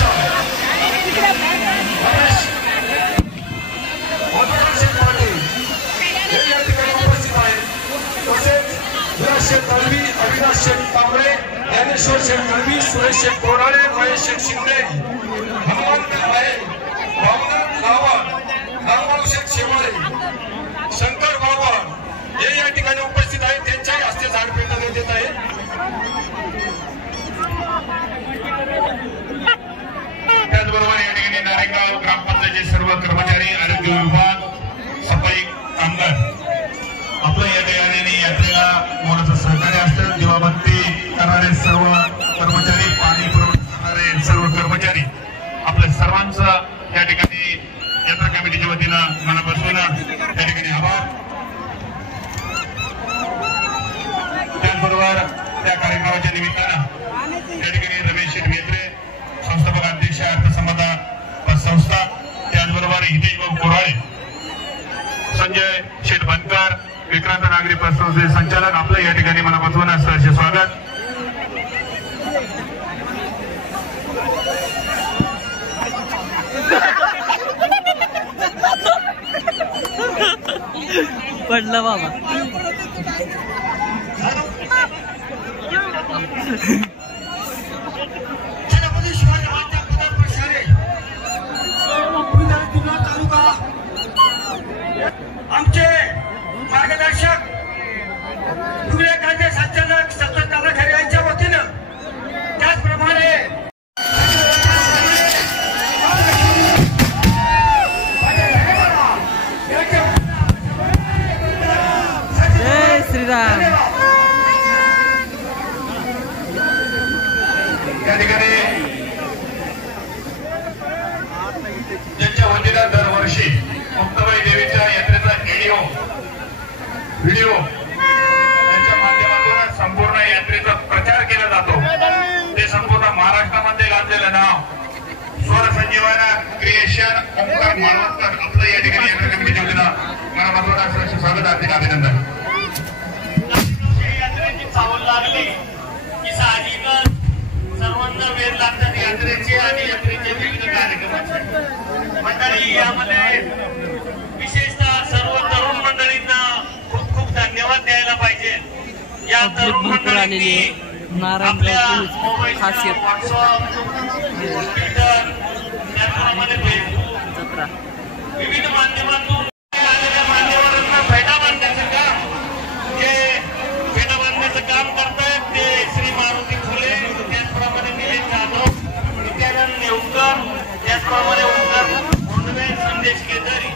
या ठिकाणी उपस्थित आहेत. तसेच विराज शेठ तळवी, अविनाश शेठ कांबळे, ज्ञानेश्वर शेठ तळवी, सुरेश शेठ गोराळे, महेश शेठ शिंदे, हनुमंत आहे, भावनाथ रावळ, रामभाऊ शेठ शेवाळे, शंकर बाबा हे या ठिकाणी उपस्थित आहेत. त्यांच्याही हस्ते झाड पेटवण्यात येत आहे. त्याचबरोबर या ठिकाणी नारायणगाव ग्रामपंचायतीचे सर्व कर्मचारी, आरोग्य विभाग, सफाई कामगार आपलं या ठिकाणी यात्रेला मोलाचं सहकार्य असतं. दिवाबत्ती करणारे सर्व कर्मचारी, पाणी पुरवठा करणारे सर्व कर्मचारी, आपल्या सर्वांचं या ठिकाणी यात्रा कमिटीच्या वतीनं मनापासून त्या ठिकाणी आभार. त्याचबरोबर त्या कार्यक्रमाच्या निमित्तानं त्या ठिकाणी रमेश शेठ मेत्रे, संस्थापक अध्यक्ष अर्थसंपदा संस्था, त्याचबरोबर हितेश बाबू कोराळे, संजय शेठ बनकर, विक्रांत नागरी संस्थेचे संचालक, आपलं या ठिकाणी मनापासून सहर्ष स्वागत. पडलं बाबा. छत्रपती शिवाजी महाराजांच्या पदाप्रसारे पुणे तालुका आमचे मार्गदर्शक दुसरे कायदे संचालक सत्तादादा खरे यांच्या वतीनं, त्याचप्रमाणे जय श्रीराम. त्या ठिकाणी ज्यांच्या वतीनं दरवर्षी मुक्ताबाई देवीच्या यात्रेचा व्हिडिओ त्यांच्या माध्यमातून संपूर्ण यात्रेचा प्रचार केला जातो. ते संपूर्ण महाराष्ट्रामध्ये गाजलेलं नाव स्वर संजीवना क्रिएशन ओंकार माळवणकर, आपलं या ठिकाणी यात्रा कमिटीच्या वतीनं मनापासून स्वागत, हार्दिक अभिनंदन. यात्रेची चावल लागली की साहजिकच सर्वांना वेळ लागतात यात्रेचे आणि यात्रेचे विविध कार्यक्रमाचे. मंडळी, यामध्ये विशेषतः सर्व तरुण मंडळींना खूप खूप धन्यवाद द्यायला पाहिजे. या तरुण मंडळींनी आपल्या मोबाईलच्या व्हॉट्सअप, ट्विटर, त्याचप्रमाणे फेसबुक, विविध माध्यमातून आलेल्या मान्यवरांना फेटा बांधण्याचं काम, जे फेटा बांधण्याचं काम करतायत ते श्री मारुती फुले, त्याचप्रमाणे निलेश जाधव, नित्यानंद नेवकर, त्याचप्रमाणे ओंकार मुंडवे, संदेश केदारी,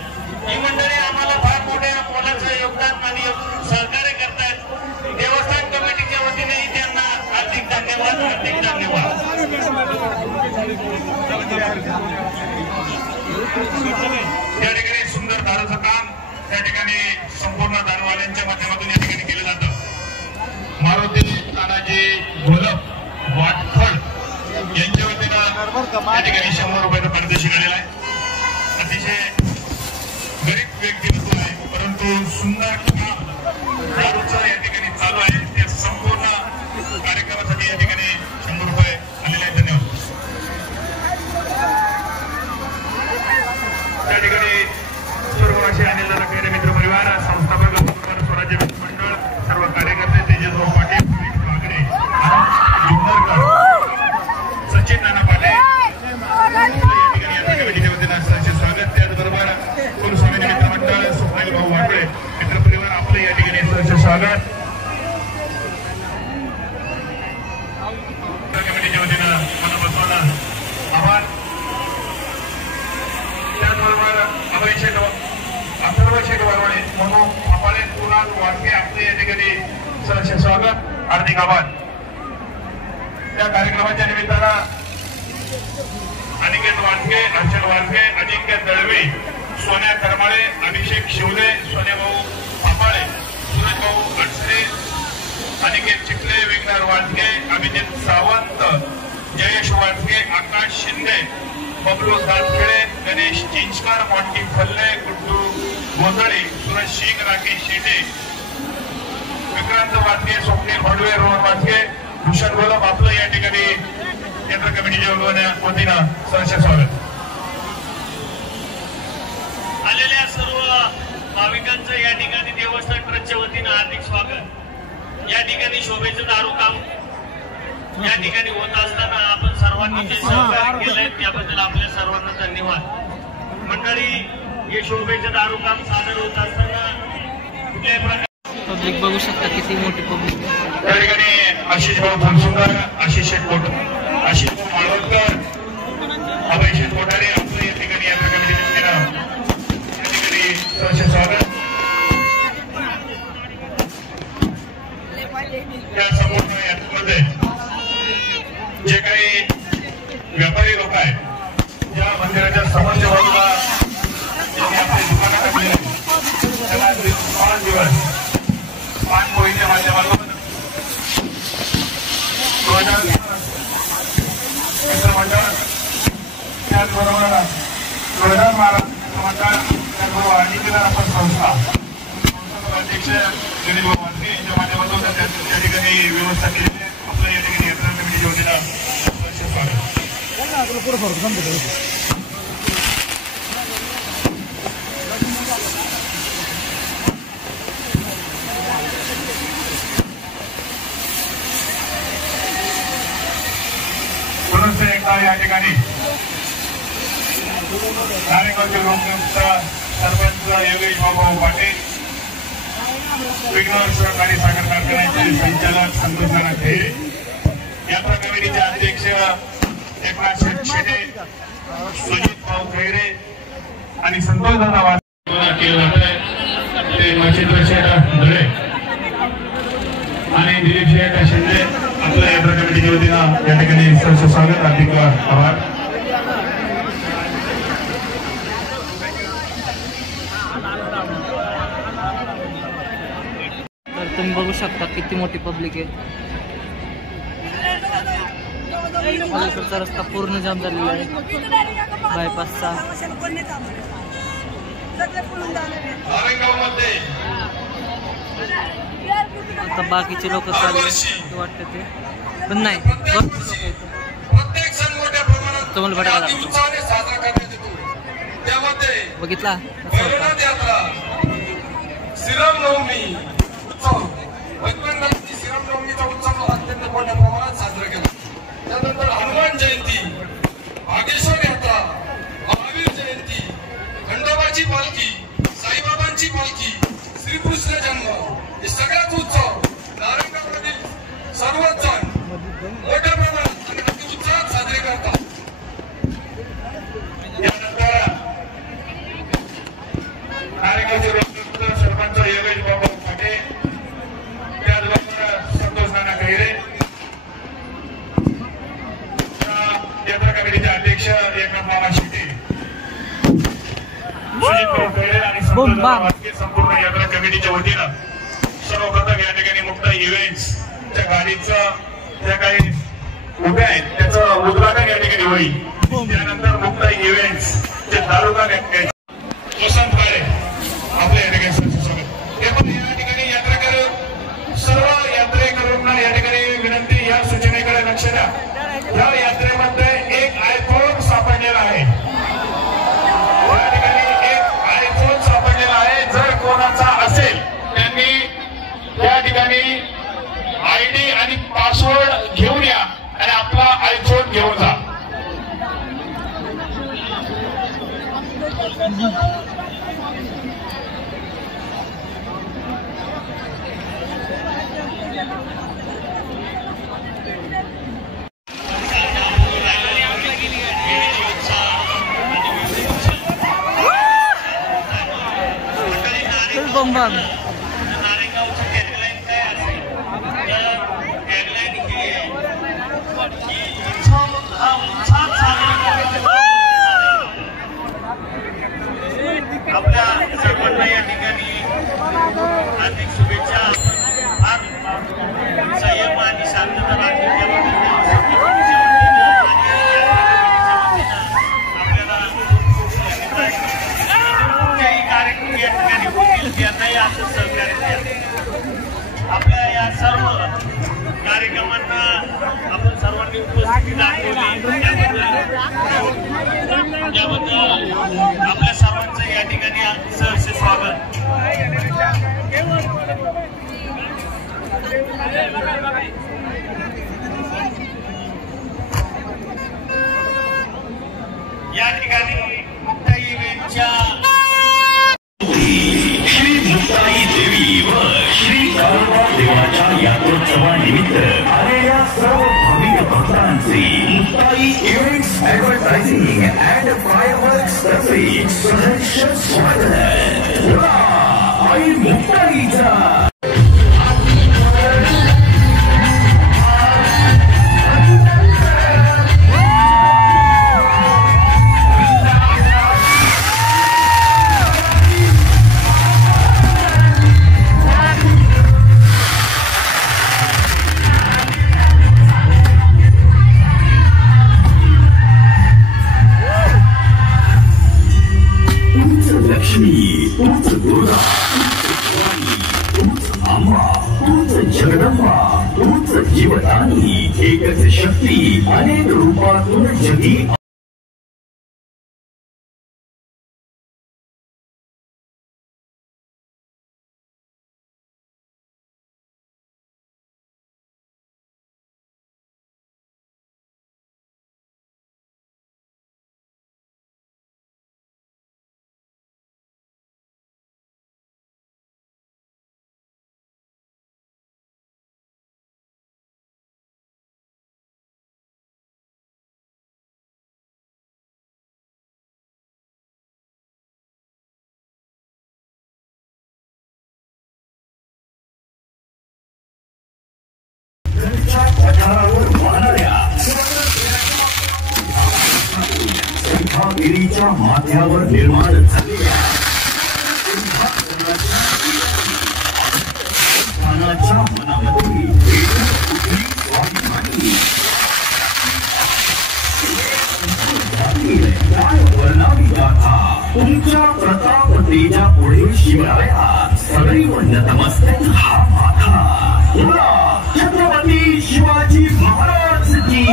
ही मंडळी आम्हाला फार मोठ्या मोलाचं योगदान आणि सहकार्य करतायत. देवस्थान कमिटीच्या वतीनेही त्यांना हार्दिक धन्यवाद, हार्दिक धन्यवाद. त्या ठिकाणी सुंदर दारूचं काम त्या ठिकाणी संपूर्ण दारूवाल्यांच्या माध्यमातून या ठिकाणी केलं जातं. मारुती तानाजी घोलप वाटखळ यांच्या ठिकाणी 100 रुपयाचा पारितोषिक आलेला आहे. अतिशय गरीब व्यक्तिमत्व आहे, परंतु सुंदर दारूचं या ठिकाणी चालू आहे. त्या संपूर्ण कार्यक्रमासाठी या ठिकाणी 100 रुपये आलेले आहेत. धन्यवाद. त्या ठिकाणी स्वर्गवासी अनिल दादा खैरे मित्र परिवार, संस्थापक स्वराज्य मंडळ, सर्व कार्यकर्ते, तेजसभाऊ पाटील, बागडे, जुन्नरकर, सचिन नाना पाटे या ठिकाणी या कमिटीच्या वतीनं सहर्ष स्वागत. त्याचबरोबर कुलस्वामी मित्र मंडळ, स्वप्नील भाऊ वाटळे मित्र परिवार आपलं या ठिकाणी सहर्ष स्वागत. कमिटीच्या वतीनं मनापासून आभार. त्याचबरोबर अथर्व शेठ वरवणे, म्हणून अपाले कुणाल वाटके आपले या ठिकाणी सहर्ष स्वागत, हार्दिक आभार. त्या कार्यक्रमाच्या निमित्तानं अनिकेत वाटके, हर्षल वाटके, अजिंक्य दळवे, सोन्या करमाळे, अभिषेक शिवले, सोन्याभाऊ पापाळे, सूरजभाऊ अडसरे, अनिकेत चिखले, विघ्नर वाटके, अभिजित सावंत, जयेश वाटके, आकाश शिंदे, बबलू दातखेडे, गणेश चिंचकर, मॉन्टी फल्ले, गुड्डू गोंधळे, सुरज सिंग, राकेश शेटे, विक्रांत वाटके, स्वप्नील भडवे, रोहन वाटके, भूषण गोलम आपलं या ठिकाणी केंद्र कमिटीच्या वतीनं सहर्ष स्वागत. आलेल्या सर्व भाविकांचं या ठिकाणी देवस्थान ट्रस्टच्या वतीनं हार्दिक स्वागत. या ठिकाणी शोभेचं दारू काम या ठिकाणी होत असताना आपण सर्वांनी जे सहकार्य केलंय त्याबद्दल आपल्या सर्वांना धन्यवाद. मंडळी, हे शोभेचं दारू काम सादर होत असताना कुठल्याही प्रकारे पब्लिक बघू शकता किती मोठी पब्लिक. त्या ठिकाणी आशिष भाऊ फुलसुंदर, आशिष शेठ आशिष माळवकर, अभय शेठ कोठारे आपलं या ठिकाणी या कमिटीच्या वतीनं या ठिकाणी सहर्ष स्वागत. या संपूर्ण यात्रेमध्ये जे काही व्यापारी लोक आहेत, ज्या मंदिराच्या समोरच्या बाजूला ज्यांनी आपले दुकानं टाकले त्याला 5 दिवस पानपोळीच्या माध्यमातून मंडळ, त्याचबरोबर तुळजाभवानी महाराज मंडळ, त्याचबरोबर अनिकेदार आपण संस्था अध्यक्ष गणेश भाऊ वाटके यांच्या माध्यमातून त्या ठिकाणी व्यवस्था केलेली आहे. आपलं या ठिकाणी यात्रा कमिटीच्या वतीनं स्वागत. पुनश्च एकदा या ठिकाणी नारेगावचे लोकयुक्त सरपंच योगेश भाऊ पाटील, विघ्नर सहकारी साखर कारखान्याचे संचालक संतोष नाना खैरे, यात्रा कमिटीचे अध्यक्ष एकनाथ शेटे, सुजित भाऊ खैरे आणि संतोष दादा केलं जात आहे ते मच्छिंद्र शेठ धळे आणि दिलीप शेठ शिंदे आपल्या यात्रा कमिटीच्या वतीनं या ठिकाणी सहर्ष स्वागत, हार्दिक आभार. तर तुम्ही बघू शकता किती मोठी पब्लिक आहे. अलीकडचा रस्ता पूर्ण जाम झालेला आहे बायपासचा. आता बाकीचे लोक चालले वाटतं ते पण नाही. तुम्हाला बघायला बघितला श्रीरामनवमी उत्सव, वैकुंठाची श्रीरामनवमीचा उत्सव अत्यंत मोठ्या प्रमाणात साजरा केला. त्यानंतर हनुमान जयंती, बागेश्वर यात्रा, महावीर जयंती, खंडोबाची पालखी, साईबाबांची पालखी, श्रीकृष्ण जन्म, हे सगळ्याच उत्सव नारायणगावमधील सर्वच जण मोठ्या प्रमाणात आणि अति उत्साहात साजरे करतात. यानंतर नारेगावचे सरपंच योगेश बाबा पाटे, त्याचबरोबर संतोष नाना खैरे, यात्रा कमिटीचे अध्यक्ष एकनाथ मामा शेटे, सुजित भाऊ खैरे आणि संपूर्ण यात्रा कमिटीच्या वतीनं सर्वप्रथम या ठिकाणी मुक्त इव्हेंट्सच्या गाडीचं ज्या काही उभे आहेत त्याचं उद्घाटन या ठिकाणी होईल. त्यानंतर मुक्ताई इव्हेंट्स चे तालुका वसंत काळे आपल्या या ठिकाणी हे पण या ठिकाणी यात्रेकर सर्व यात्रेकरूंना या ठिकाणी विनंती, या सूचनेकडे लक्ष द्या. या यात्रेमध्ये एक आयफोन सापडलेला आहे. या ठिकाणी एक आयफोन सापडलेला आहे. जर कोणाचा असेल त्यांनी त्या ठिकाणी आयडी आणि पासवर्ड घेऊन या आणि आपला आयफोन घेऊन जा. बम आपल्या सर्वांना या ठिकाणी हार्दिक शुभेच्छा. फार संयम आणि शांतता राखली आपल्याला कुठल्याही कार्यक्रम या ठिकाणी होतील त्यांनाही असं सहकार्य द्या. आपल्या या सर्व कार्यक्रमांना आपण सर्वांनी उपस्थिती दाखवली त्याबद्दल आपल्या सर्वांचं या ठिकाणी सहर्ष स्वागत. या ठिकाणी मुक्ताई इव्हेंटच्या श्री मुक्ताई देवी व श्री काळोबा देवाच्या यात्रोत्सवानिमित्त आलेल्या सर्व भाविक भक्तांचे Muktai events advertising and fireworks तर्फे सहर्ष स्वागत. आई मुक्ताईचा लक्ष्मी, तूच दुर्गा, तूच आंबा, तूच जगदंबा, तूच जीवदानी, एकच शक्ती अनेक रूपातून जगी पठारावर वाहणाऱ्या संभागिरीच्या माथ्यावर निर्माण झालेल्या स्थानाच्या मनामध्ये वर्णावी गाथा तुमच्या प्रताप तेजा पुढे शिवराया सदैव नतमस्तक हा माथा. छत्रपती शिवाजी महाराज की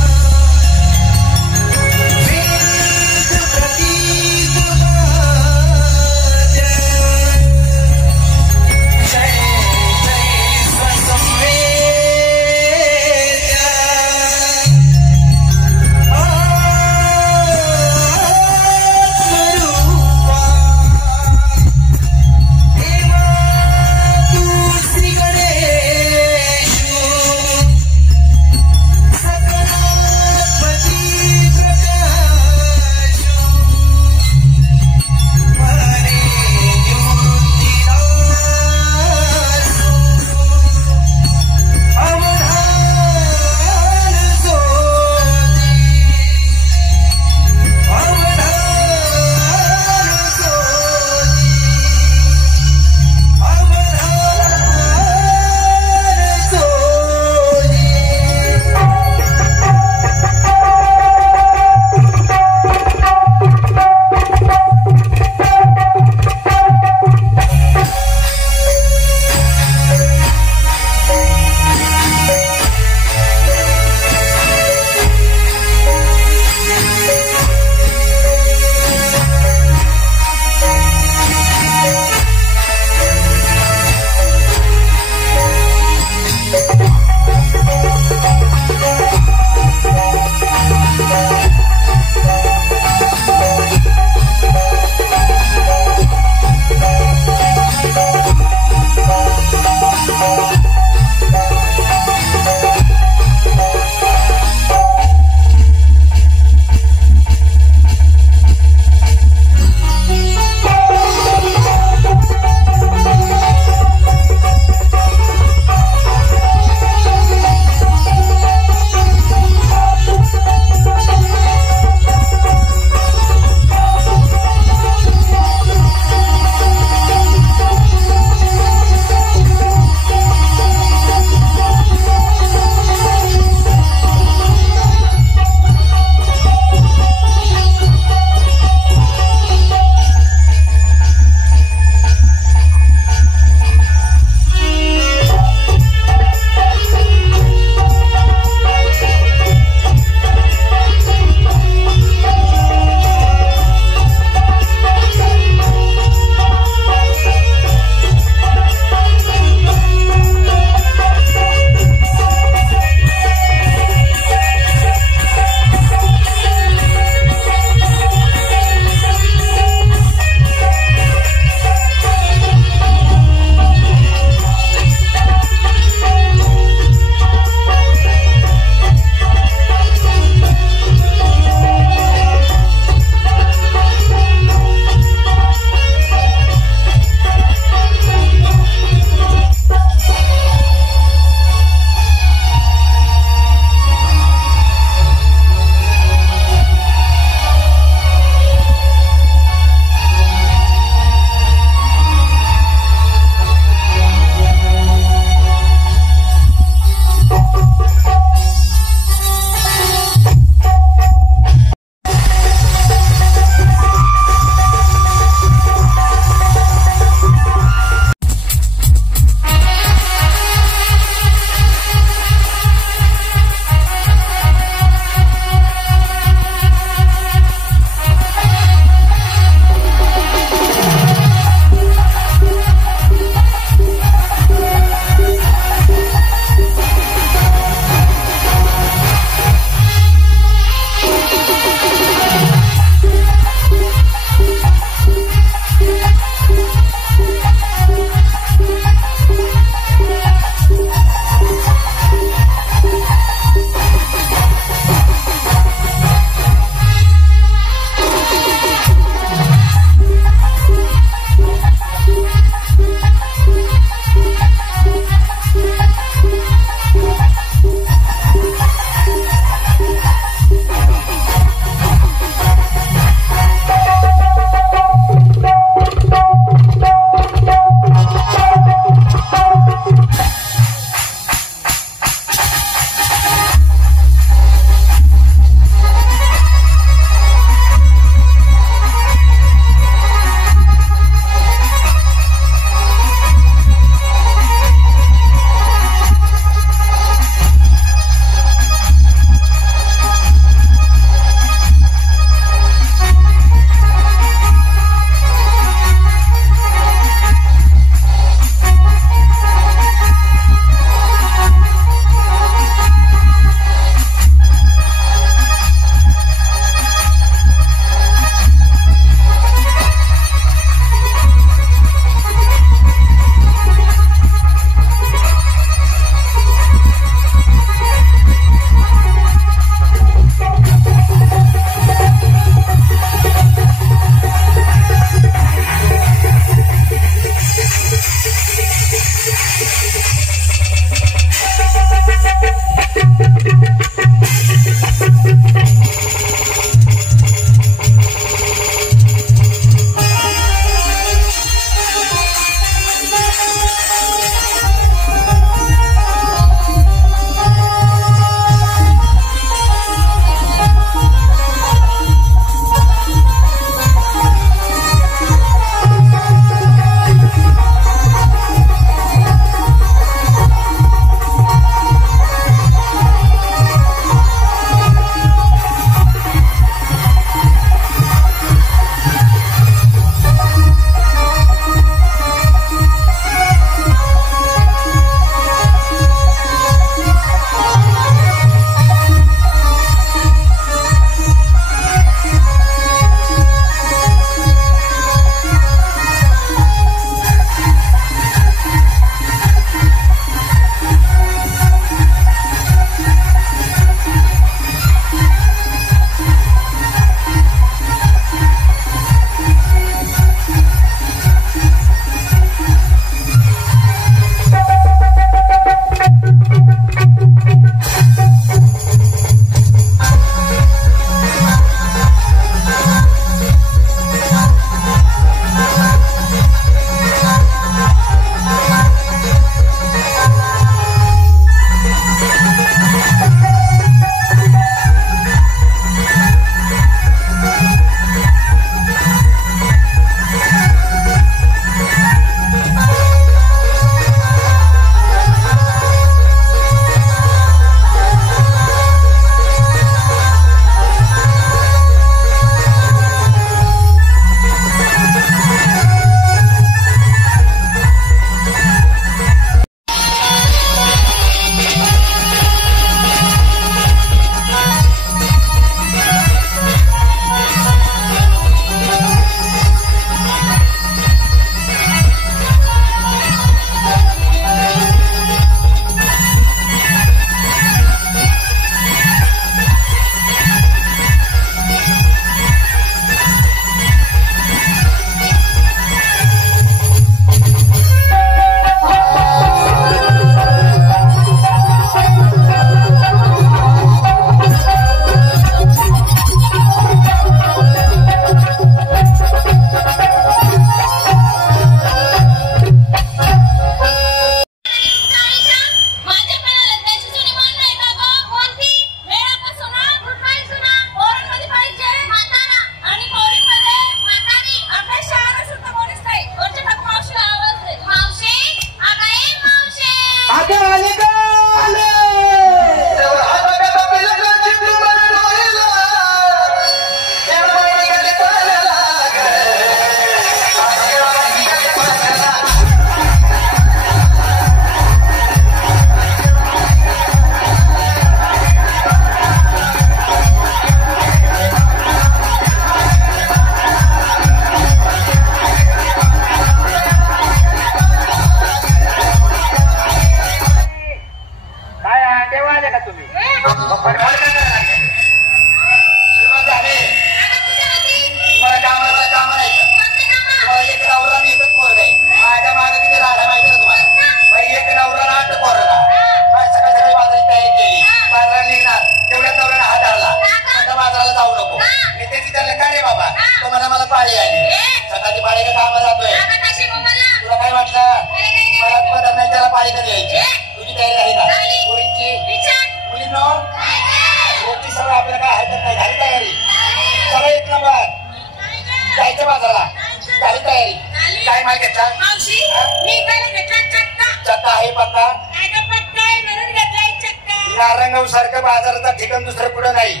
बाजाराचा ठिकाण दुसरं कुठं नाही.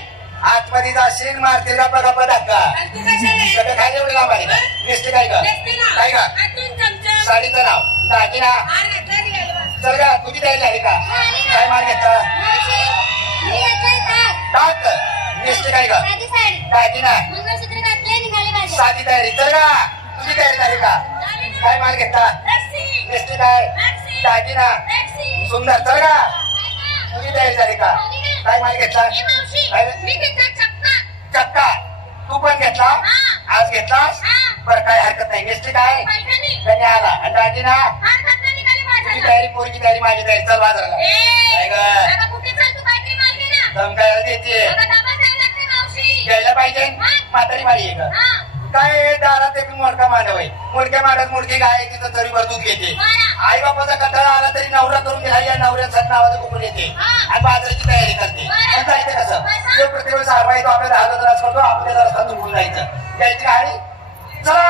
आतमध्ये जाशील मारतील गप्पा गप्पा धक्का. कधी खाली एवढं लांब आहे का? नेसते काय का? काय का? साडीचं नाव दागिना. चल का तुझी तयारी झाली का? काय माल घेतला? टाक. नेसते काय का? दागिना. साधी तयारी. चल का तुझी तयारी झाली का? काय माल घेतला? नेसते काय? दागिना. सुंदर. चल का तुझी तयारी झाली का? काय माल घेतला? चक्का. तू पण घेतला? आज घेतलास? बरं काय हरकत नाही. नेसते काय? कधी आला आणि दागिना. तुझी तयारी पोरीची तयारी माझी तयारी. चल बाजाराला. काय ग दम काय देते घ्यायला पाहिजे. म्हातारी मारी आहे का? काय दारात एक मोडका मानव आहे. मोडक्या माडत मोडकी गाय तिथं तरी दूध घेते. आई बापाचा कंटाळा आला तरी नवरा करून घ्या या नवऱ्याचं नावाचं कुकून येते आणि बाजाराची तयारी करते. पण जायचं कसं? तो प्रत्येक वेळेस आरवा येतो आपल्या 10 त्रास करतो. आपल्या रस्ता चुकून जायचं. यायची गाडी. चला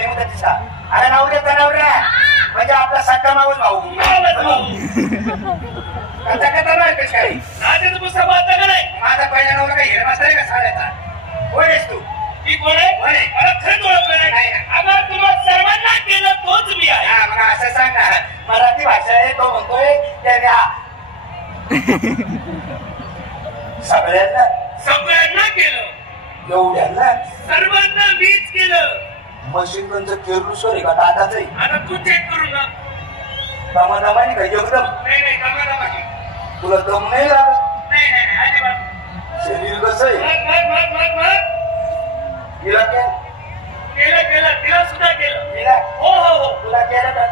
बहिणी मुदतीचा. अरे नवऱ्याचा नवऱ्या म्हणजे आपला सट्टा मावस भाऊ. कथा कथा नाही कशी काही नात्याचं पुस्तक वाचता का नाही? माझा पहिला नवरा काही हेड मास्तर आहे का साड्याचा? कोण आहेस तू? ती कोण आहे? कोण आहे? मला खरंच ओळखलं नाही. नाही. अगं तुम्हा सर्वांना केलं तोच मी आहे. हा मग असं सांग ना. मराठी भाषा आहे तो म्हणतोय त्याने सगळ्यांना सगळ्यांना केलं, एवढ्यांना सर्वांना मीच केलं. मशीन गनचं केरलूसर आहे का दादाच आहे? आता तू चेक करू ना. दमादमानी का एकदम? नाही नाही दमादमाची. तुला दम नाही लागत? नाही नाही नाही अजिबात. शरीर कसं आहे? मग तिला केलं? केलं केलं तिला सुद्धा केलं. तिला हो हो हो. तुला केलं का?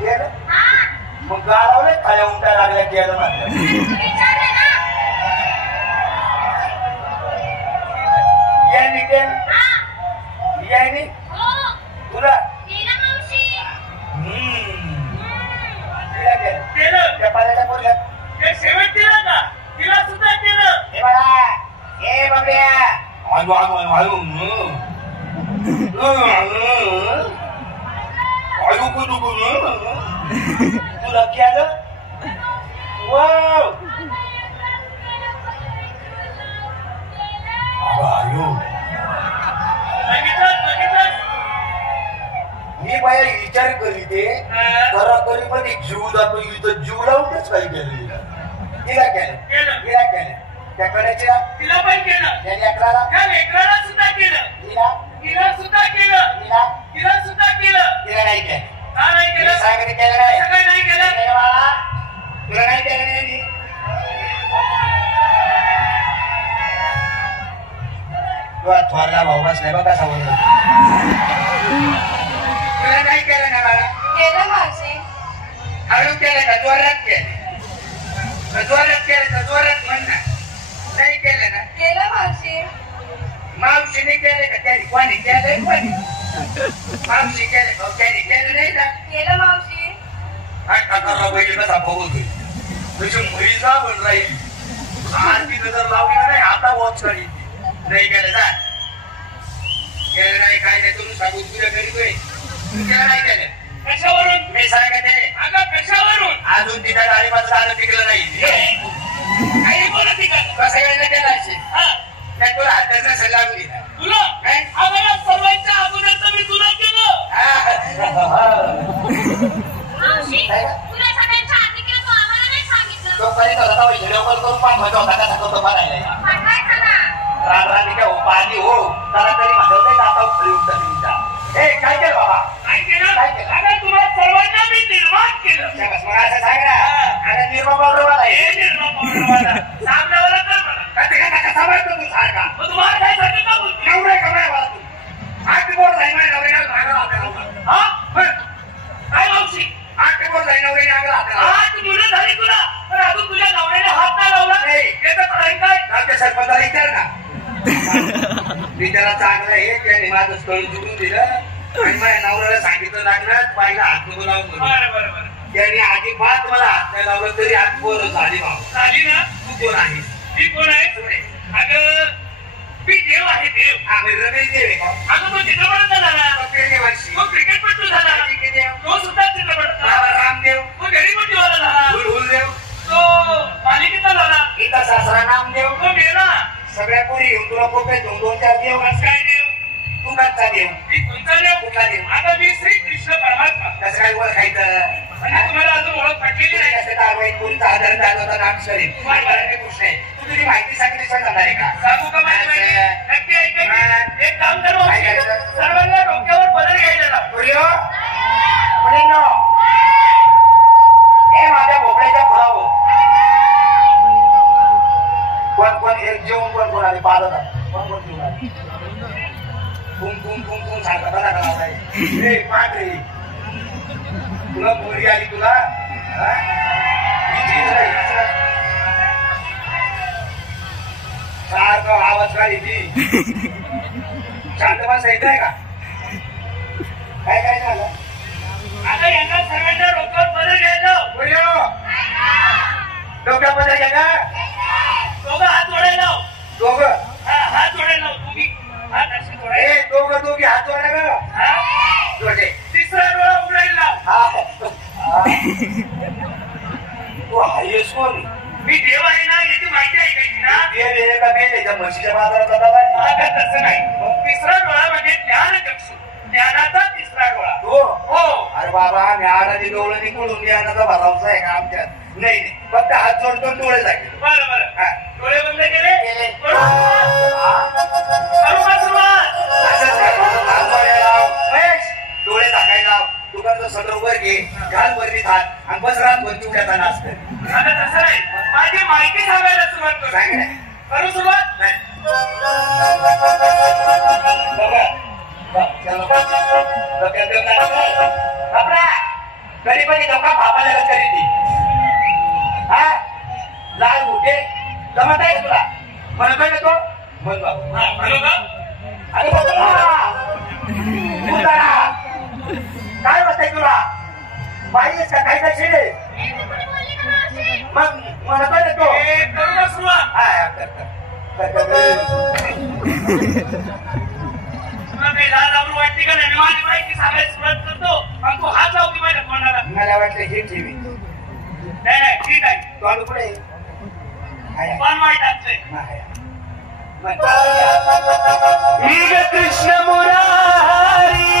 केलं? मग गाळावले खाया उंटा लागल्या केलं म्हणलं. याने केलं? याने तुला तिला केलं? केलं. त्या पाण्याच्या पोरग्यात ते शेवट दिला का? तिला सुद्धा केलं. हे बघा हे बाबड्या हळू हळू हळू हळू कुठू तुला केलं? वाव मी बाया विचार करीते घराघरी मध्ये जीव जातो इथं जीव लावूनच काही केलं. तिला केलं? तिला केलं. त्या कड्याच्या तिला पण केलं. त्या लेकराला त्या लेकराला सुद्धा केलं. तिला तिला सुद्धा केलं. तिला तिला सुद्धा केलं. तिला नाही केलं. का नाही केलं? सांगते केलं नाही. सगळं नाही केलं. केलं बाळा तुला नाही केलं नाही. तुला थोरला भाऊ बसलाय बघा समोर. तुला नाही केलं ना बाळा? केलं मावशी. हळू केलं का जोरात केलं? जोरात केलं का जोरात म्हण ना. नाही केलं ना? केलं मावशी. मावशीने केले का? त्याने कोणी केलंय? कोणी मावशी केले का? त्याने केलं नाही ना? केलं मावशी. काय काका बैल कसा बघतोय तुझी मुलीचा बन राहील. आरती जर लावली नाही आता वॉच करी. नाही केलं जा केलं नाही काय नाही तुम्ही सांगून तुझ्या घरी केलं नाही केलं. कशावरून? मी सांगते अगं कशावरून? अजून तिथं डाळीपासून आलं पिकलं नाही. काही बोलत नाही का? कसं वेळ केलं असेल हा. नाही तुला हाताचा सल्ला लागू दिला. तुला काय? अगं या सर्वांच्या अगोदर तर मी तुला केलं. मावशी तुला सगळ्यांच्या आधी केलं तू आम्हाला नाही सांगितलं. तो करीत होता व्हिडिओ कॉल करून पाठवायचा होता कसा करतो बघायला. पाठवायचं ना. रात्री का पाणी हो त्याला तरी म्हणलं नाही आता खरी उठता तुमचा. हे काय केलं बाबा? काय केलं? काय केलं? अगं तुम्हाला सर्वांना मी निर्माण केलं. शाबास, मग असं सांग ना. आता निर्मा पावडर हे निर्माण पावडरवाला. सामनावाला कर मला. कसा मारतो तू सारखा? मग तुम्हाला काय सांगितलं का बोलतो? नवरे कमाय मला तू 8 बोर जाईल माझ्या नवऱ्याला भागाला आपल्याला. हा? काय मावशी? 8 बोर जाईल नवऱ्याने आगला आपल्याला. 8 मुलं झाली तुला पण अजून तुझ्या नवऱ्याने हात नाही लावला. नाही. याचं कारण काय? आमच्या सरपंचाला विचार ना. मी त्याला चांगलं हे त्याने माझं स्थळ जुळून दिलं आणि माझ्या नवऱ्याला सांगितलं लग्नात पाहिला हात नको लावून म्हणून. बरं. त्याने अजिबात मला हात नाही लावलं तरी 8 बोर झाली भाऊ. झाली ना? तू कोण आहेस? मी कोण आहे? अगं मी देव आहे देव. आम्ही रमेश देव आहे का? अगं तो चित्रपटाचा झाला. डॉक्टर देवांशी. तो क्रिकेटपटू झाला. तो सुद्धा चित्रपटाचा झाला. रामदेव. तो गडीपट्टीवाला झाला. हुलदेव. तो मालिकेचा झाला. इथं सासरा नामदेव. तो गेला. सगळ्या पोरी येऊन तुला कोपे 2-4 देव. कसं काय देव? तू कसचा देव? मी तुमचा देव. कुठला देव? आता मी श्री कृष्ण परमात्मा. कसं काय ओळखायचं? म्हणजे तुम्हाला अजून ओळख पटलेली नाही. कसं दाखवायचं? कोणता आधार दाखवता नाम सरेल कृष्ण आहे. तू तुझी माहिती सांगितली जाणार आहे का? सांगू का माझी माहिती? नक्की ऐका की. एक काम कर मावशी. सर्वांना डोक्यावर पदर घ्यायला लाव. मुलीओ, मुलींनो, हे माझ्या भोपळ्याच्या फुलावं कोण एक जेवण कोण आले पाहत कोण जेवण आले कुम सांगता बघा हे पांढरे तुला मुलगी आली तुला सारखं आवाज काढी शांत बसायचं आहे का? काय झालं? आता यांना सर्वांना डोक्यावर पदर घ्यायला लाव. मुलीओ, डोक्यामध्ये घ्या का? दोघं हात जोडायला लाव. दोघं हात जोडायला लाव. तुम्ही हात असे जोडा. दोघं दोघी हात जोडा ग जोडे. तिसरा डोळा उघडायला. तू हायस कोण? मी देव आहे ना, याची माहिती आहे का ना? देव आहे का बेल आहे? त्या म्हशीच्या बाजारात जाता तसं नाही. तिसरा डोळा म्हणजे ज्ञान चक्षु, ज्ञानाचा तिसरा डोळा. हो. अरे बाबा मी आडाने डोळे निकडून ज्ञानाचा भरावसा आहे का आमच्यात? नाही नाही, फक्त हात जोडतो डोळे लागले. बरं बरं, डोळे बंद केले. केले. डोळे झाकायला लाव. दुकानचं सटर वर घे, घाल वरती हात आणि बस रात वरती उद्या नाचत. आता तसं नाही, माझी माहिती सांगायला सुरुवात करू. करू सुरुवात. कधी पण धोका बापाला करी ती. हा लाल बुटे जमत आहे तुला? मला काय येतो मग अरे काय वाटतंय तुला? पाहिजेच का काही काय शिडे? मग मला काय येतो? करू का सुरुवात? हा काही लाज आवडू वाटते का नाही? माझी माहिती सांगायला सुरुवात करतो आणि तू हात लावती माझ्या तोंडाला. मला वाटलं हे ठेवी. नाही ठीक आहे. तू आलो पुढे पण वाईट असते. कृष्ण मुरारी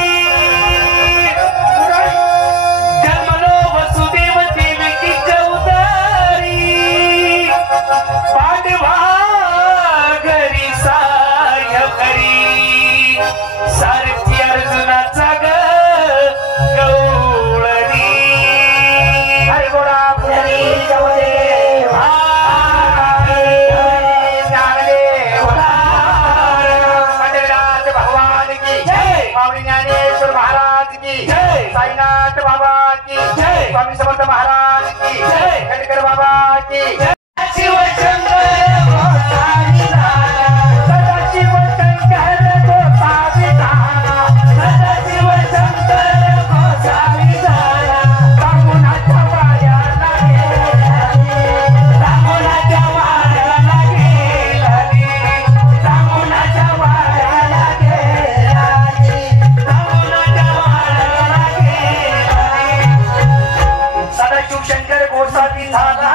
जन्मलो वसुदेव देवकी चौदारी पांडवा घरी साय करी सारथी अर्जुनाचा ग गवळणी. हरे बोला ज्ञानेश्वर महाराज की जय. साईनाथ बाबा की जय. स्वामी समर्थ महाराज की जय. खडकर बाबा की जय. शिवशंकर सदाशिव शंकर गोसावी झाला. सदाशिव शंकर गोसावी झाला. बामुनाच्या वाड्याला गेला. बामुनाच्या वाड्याला गेला. बामुनाच्या वाड्याला गेला. सदाशिव शंकर गोसावी झाला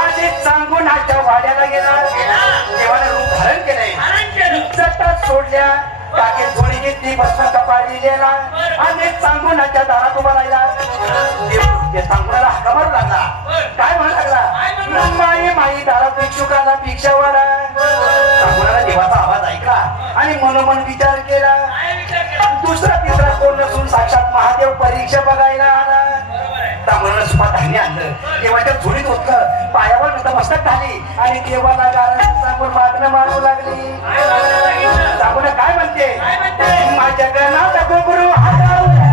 आणि चांगुणाच्या वाड्याला गेला. देवानं रूप धारण केलंय. जटात सोडल्या टाके झोळी घेतली, भस्म कपाळी गेला आणि चांगुणाच्या दारात उभा राहिला. चांगुणाला हाका मारू लागला. काय म्हणू लागला? माई माई दारात भिक्षुकाला भिक्षा वाढा. चांगुणाला देवाचा आवाज ऐकला आणि मनोमन विचार केला. दुसरा तिसरा कोण नसून साक्षात महादेव परीक्षा बघायला आला. तांबूळाला सुपा धान्य आणलं, देवाच्या झोळीत होतलं, पायावर नतमस्तक झाली आणि देवाला गाणं सांगून मागणं मारू लागली. सांगून काय म्हणते? माझ्या गणात गुरु हरवला.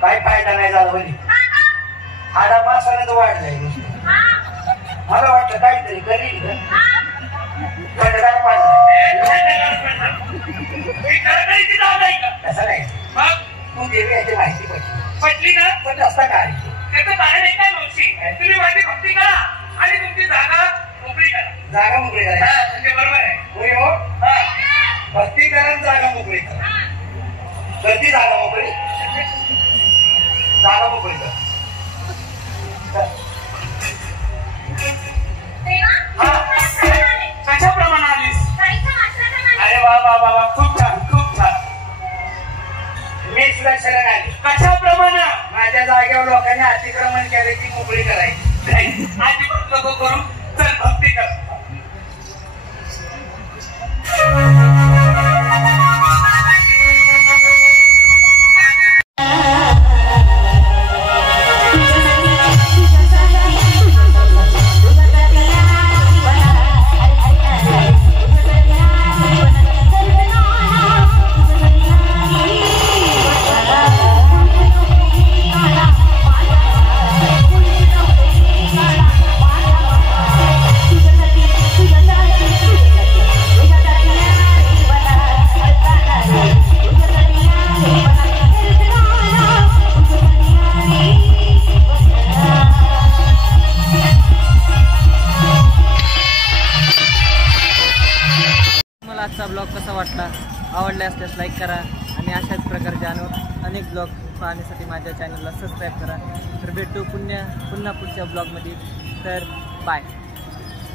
काय फायदा नाही झाला म्हणे. हाडा मासानं वाढ जाईल. मला वाटलं काहीतरी करील काय पाहिजे. तू देवी याची माहिती पटली ना? पण रस्ता काय त्याचं कारण आहे का मावशी? तुम्ही माझी भक्ती करा आणि तुमची जागा मोकळी करा. जागा मोकळी करा म्हणजे बरोबर आहे. होय हो भक्ती करा जागा मोकळी करा. कधी जागा मोकळी करा. कशा प्रमाणे आलीस? अरे वा वा वा वा, खूप छान खूप छान. मी सुद्धा शरण आले. कशा प्रमाणे? माझ्या जागेवर लोकांनी अतिक्रमण केले ती मोकळी करायची. अजिबात नको करू. चल भक्ती कर. आजचा ब्लॉग कसा वाटला? आवडला असल्यास लाईक करा आणि अशाच प्रकारचे अनेक ब्लॉग पाहण्यासाठी माझ्या चॅनलला सबस्क्राईब करा. तर भेटू पुन्हा पुढच्या ब्लॉगमध्ये. तर बाय.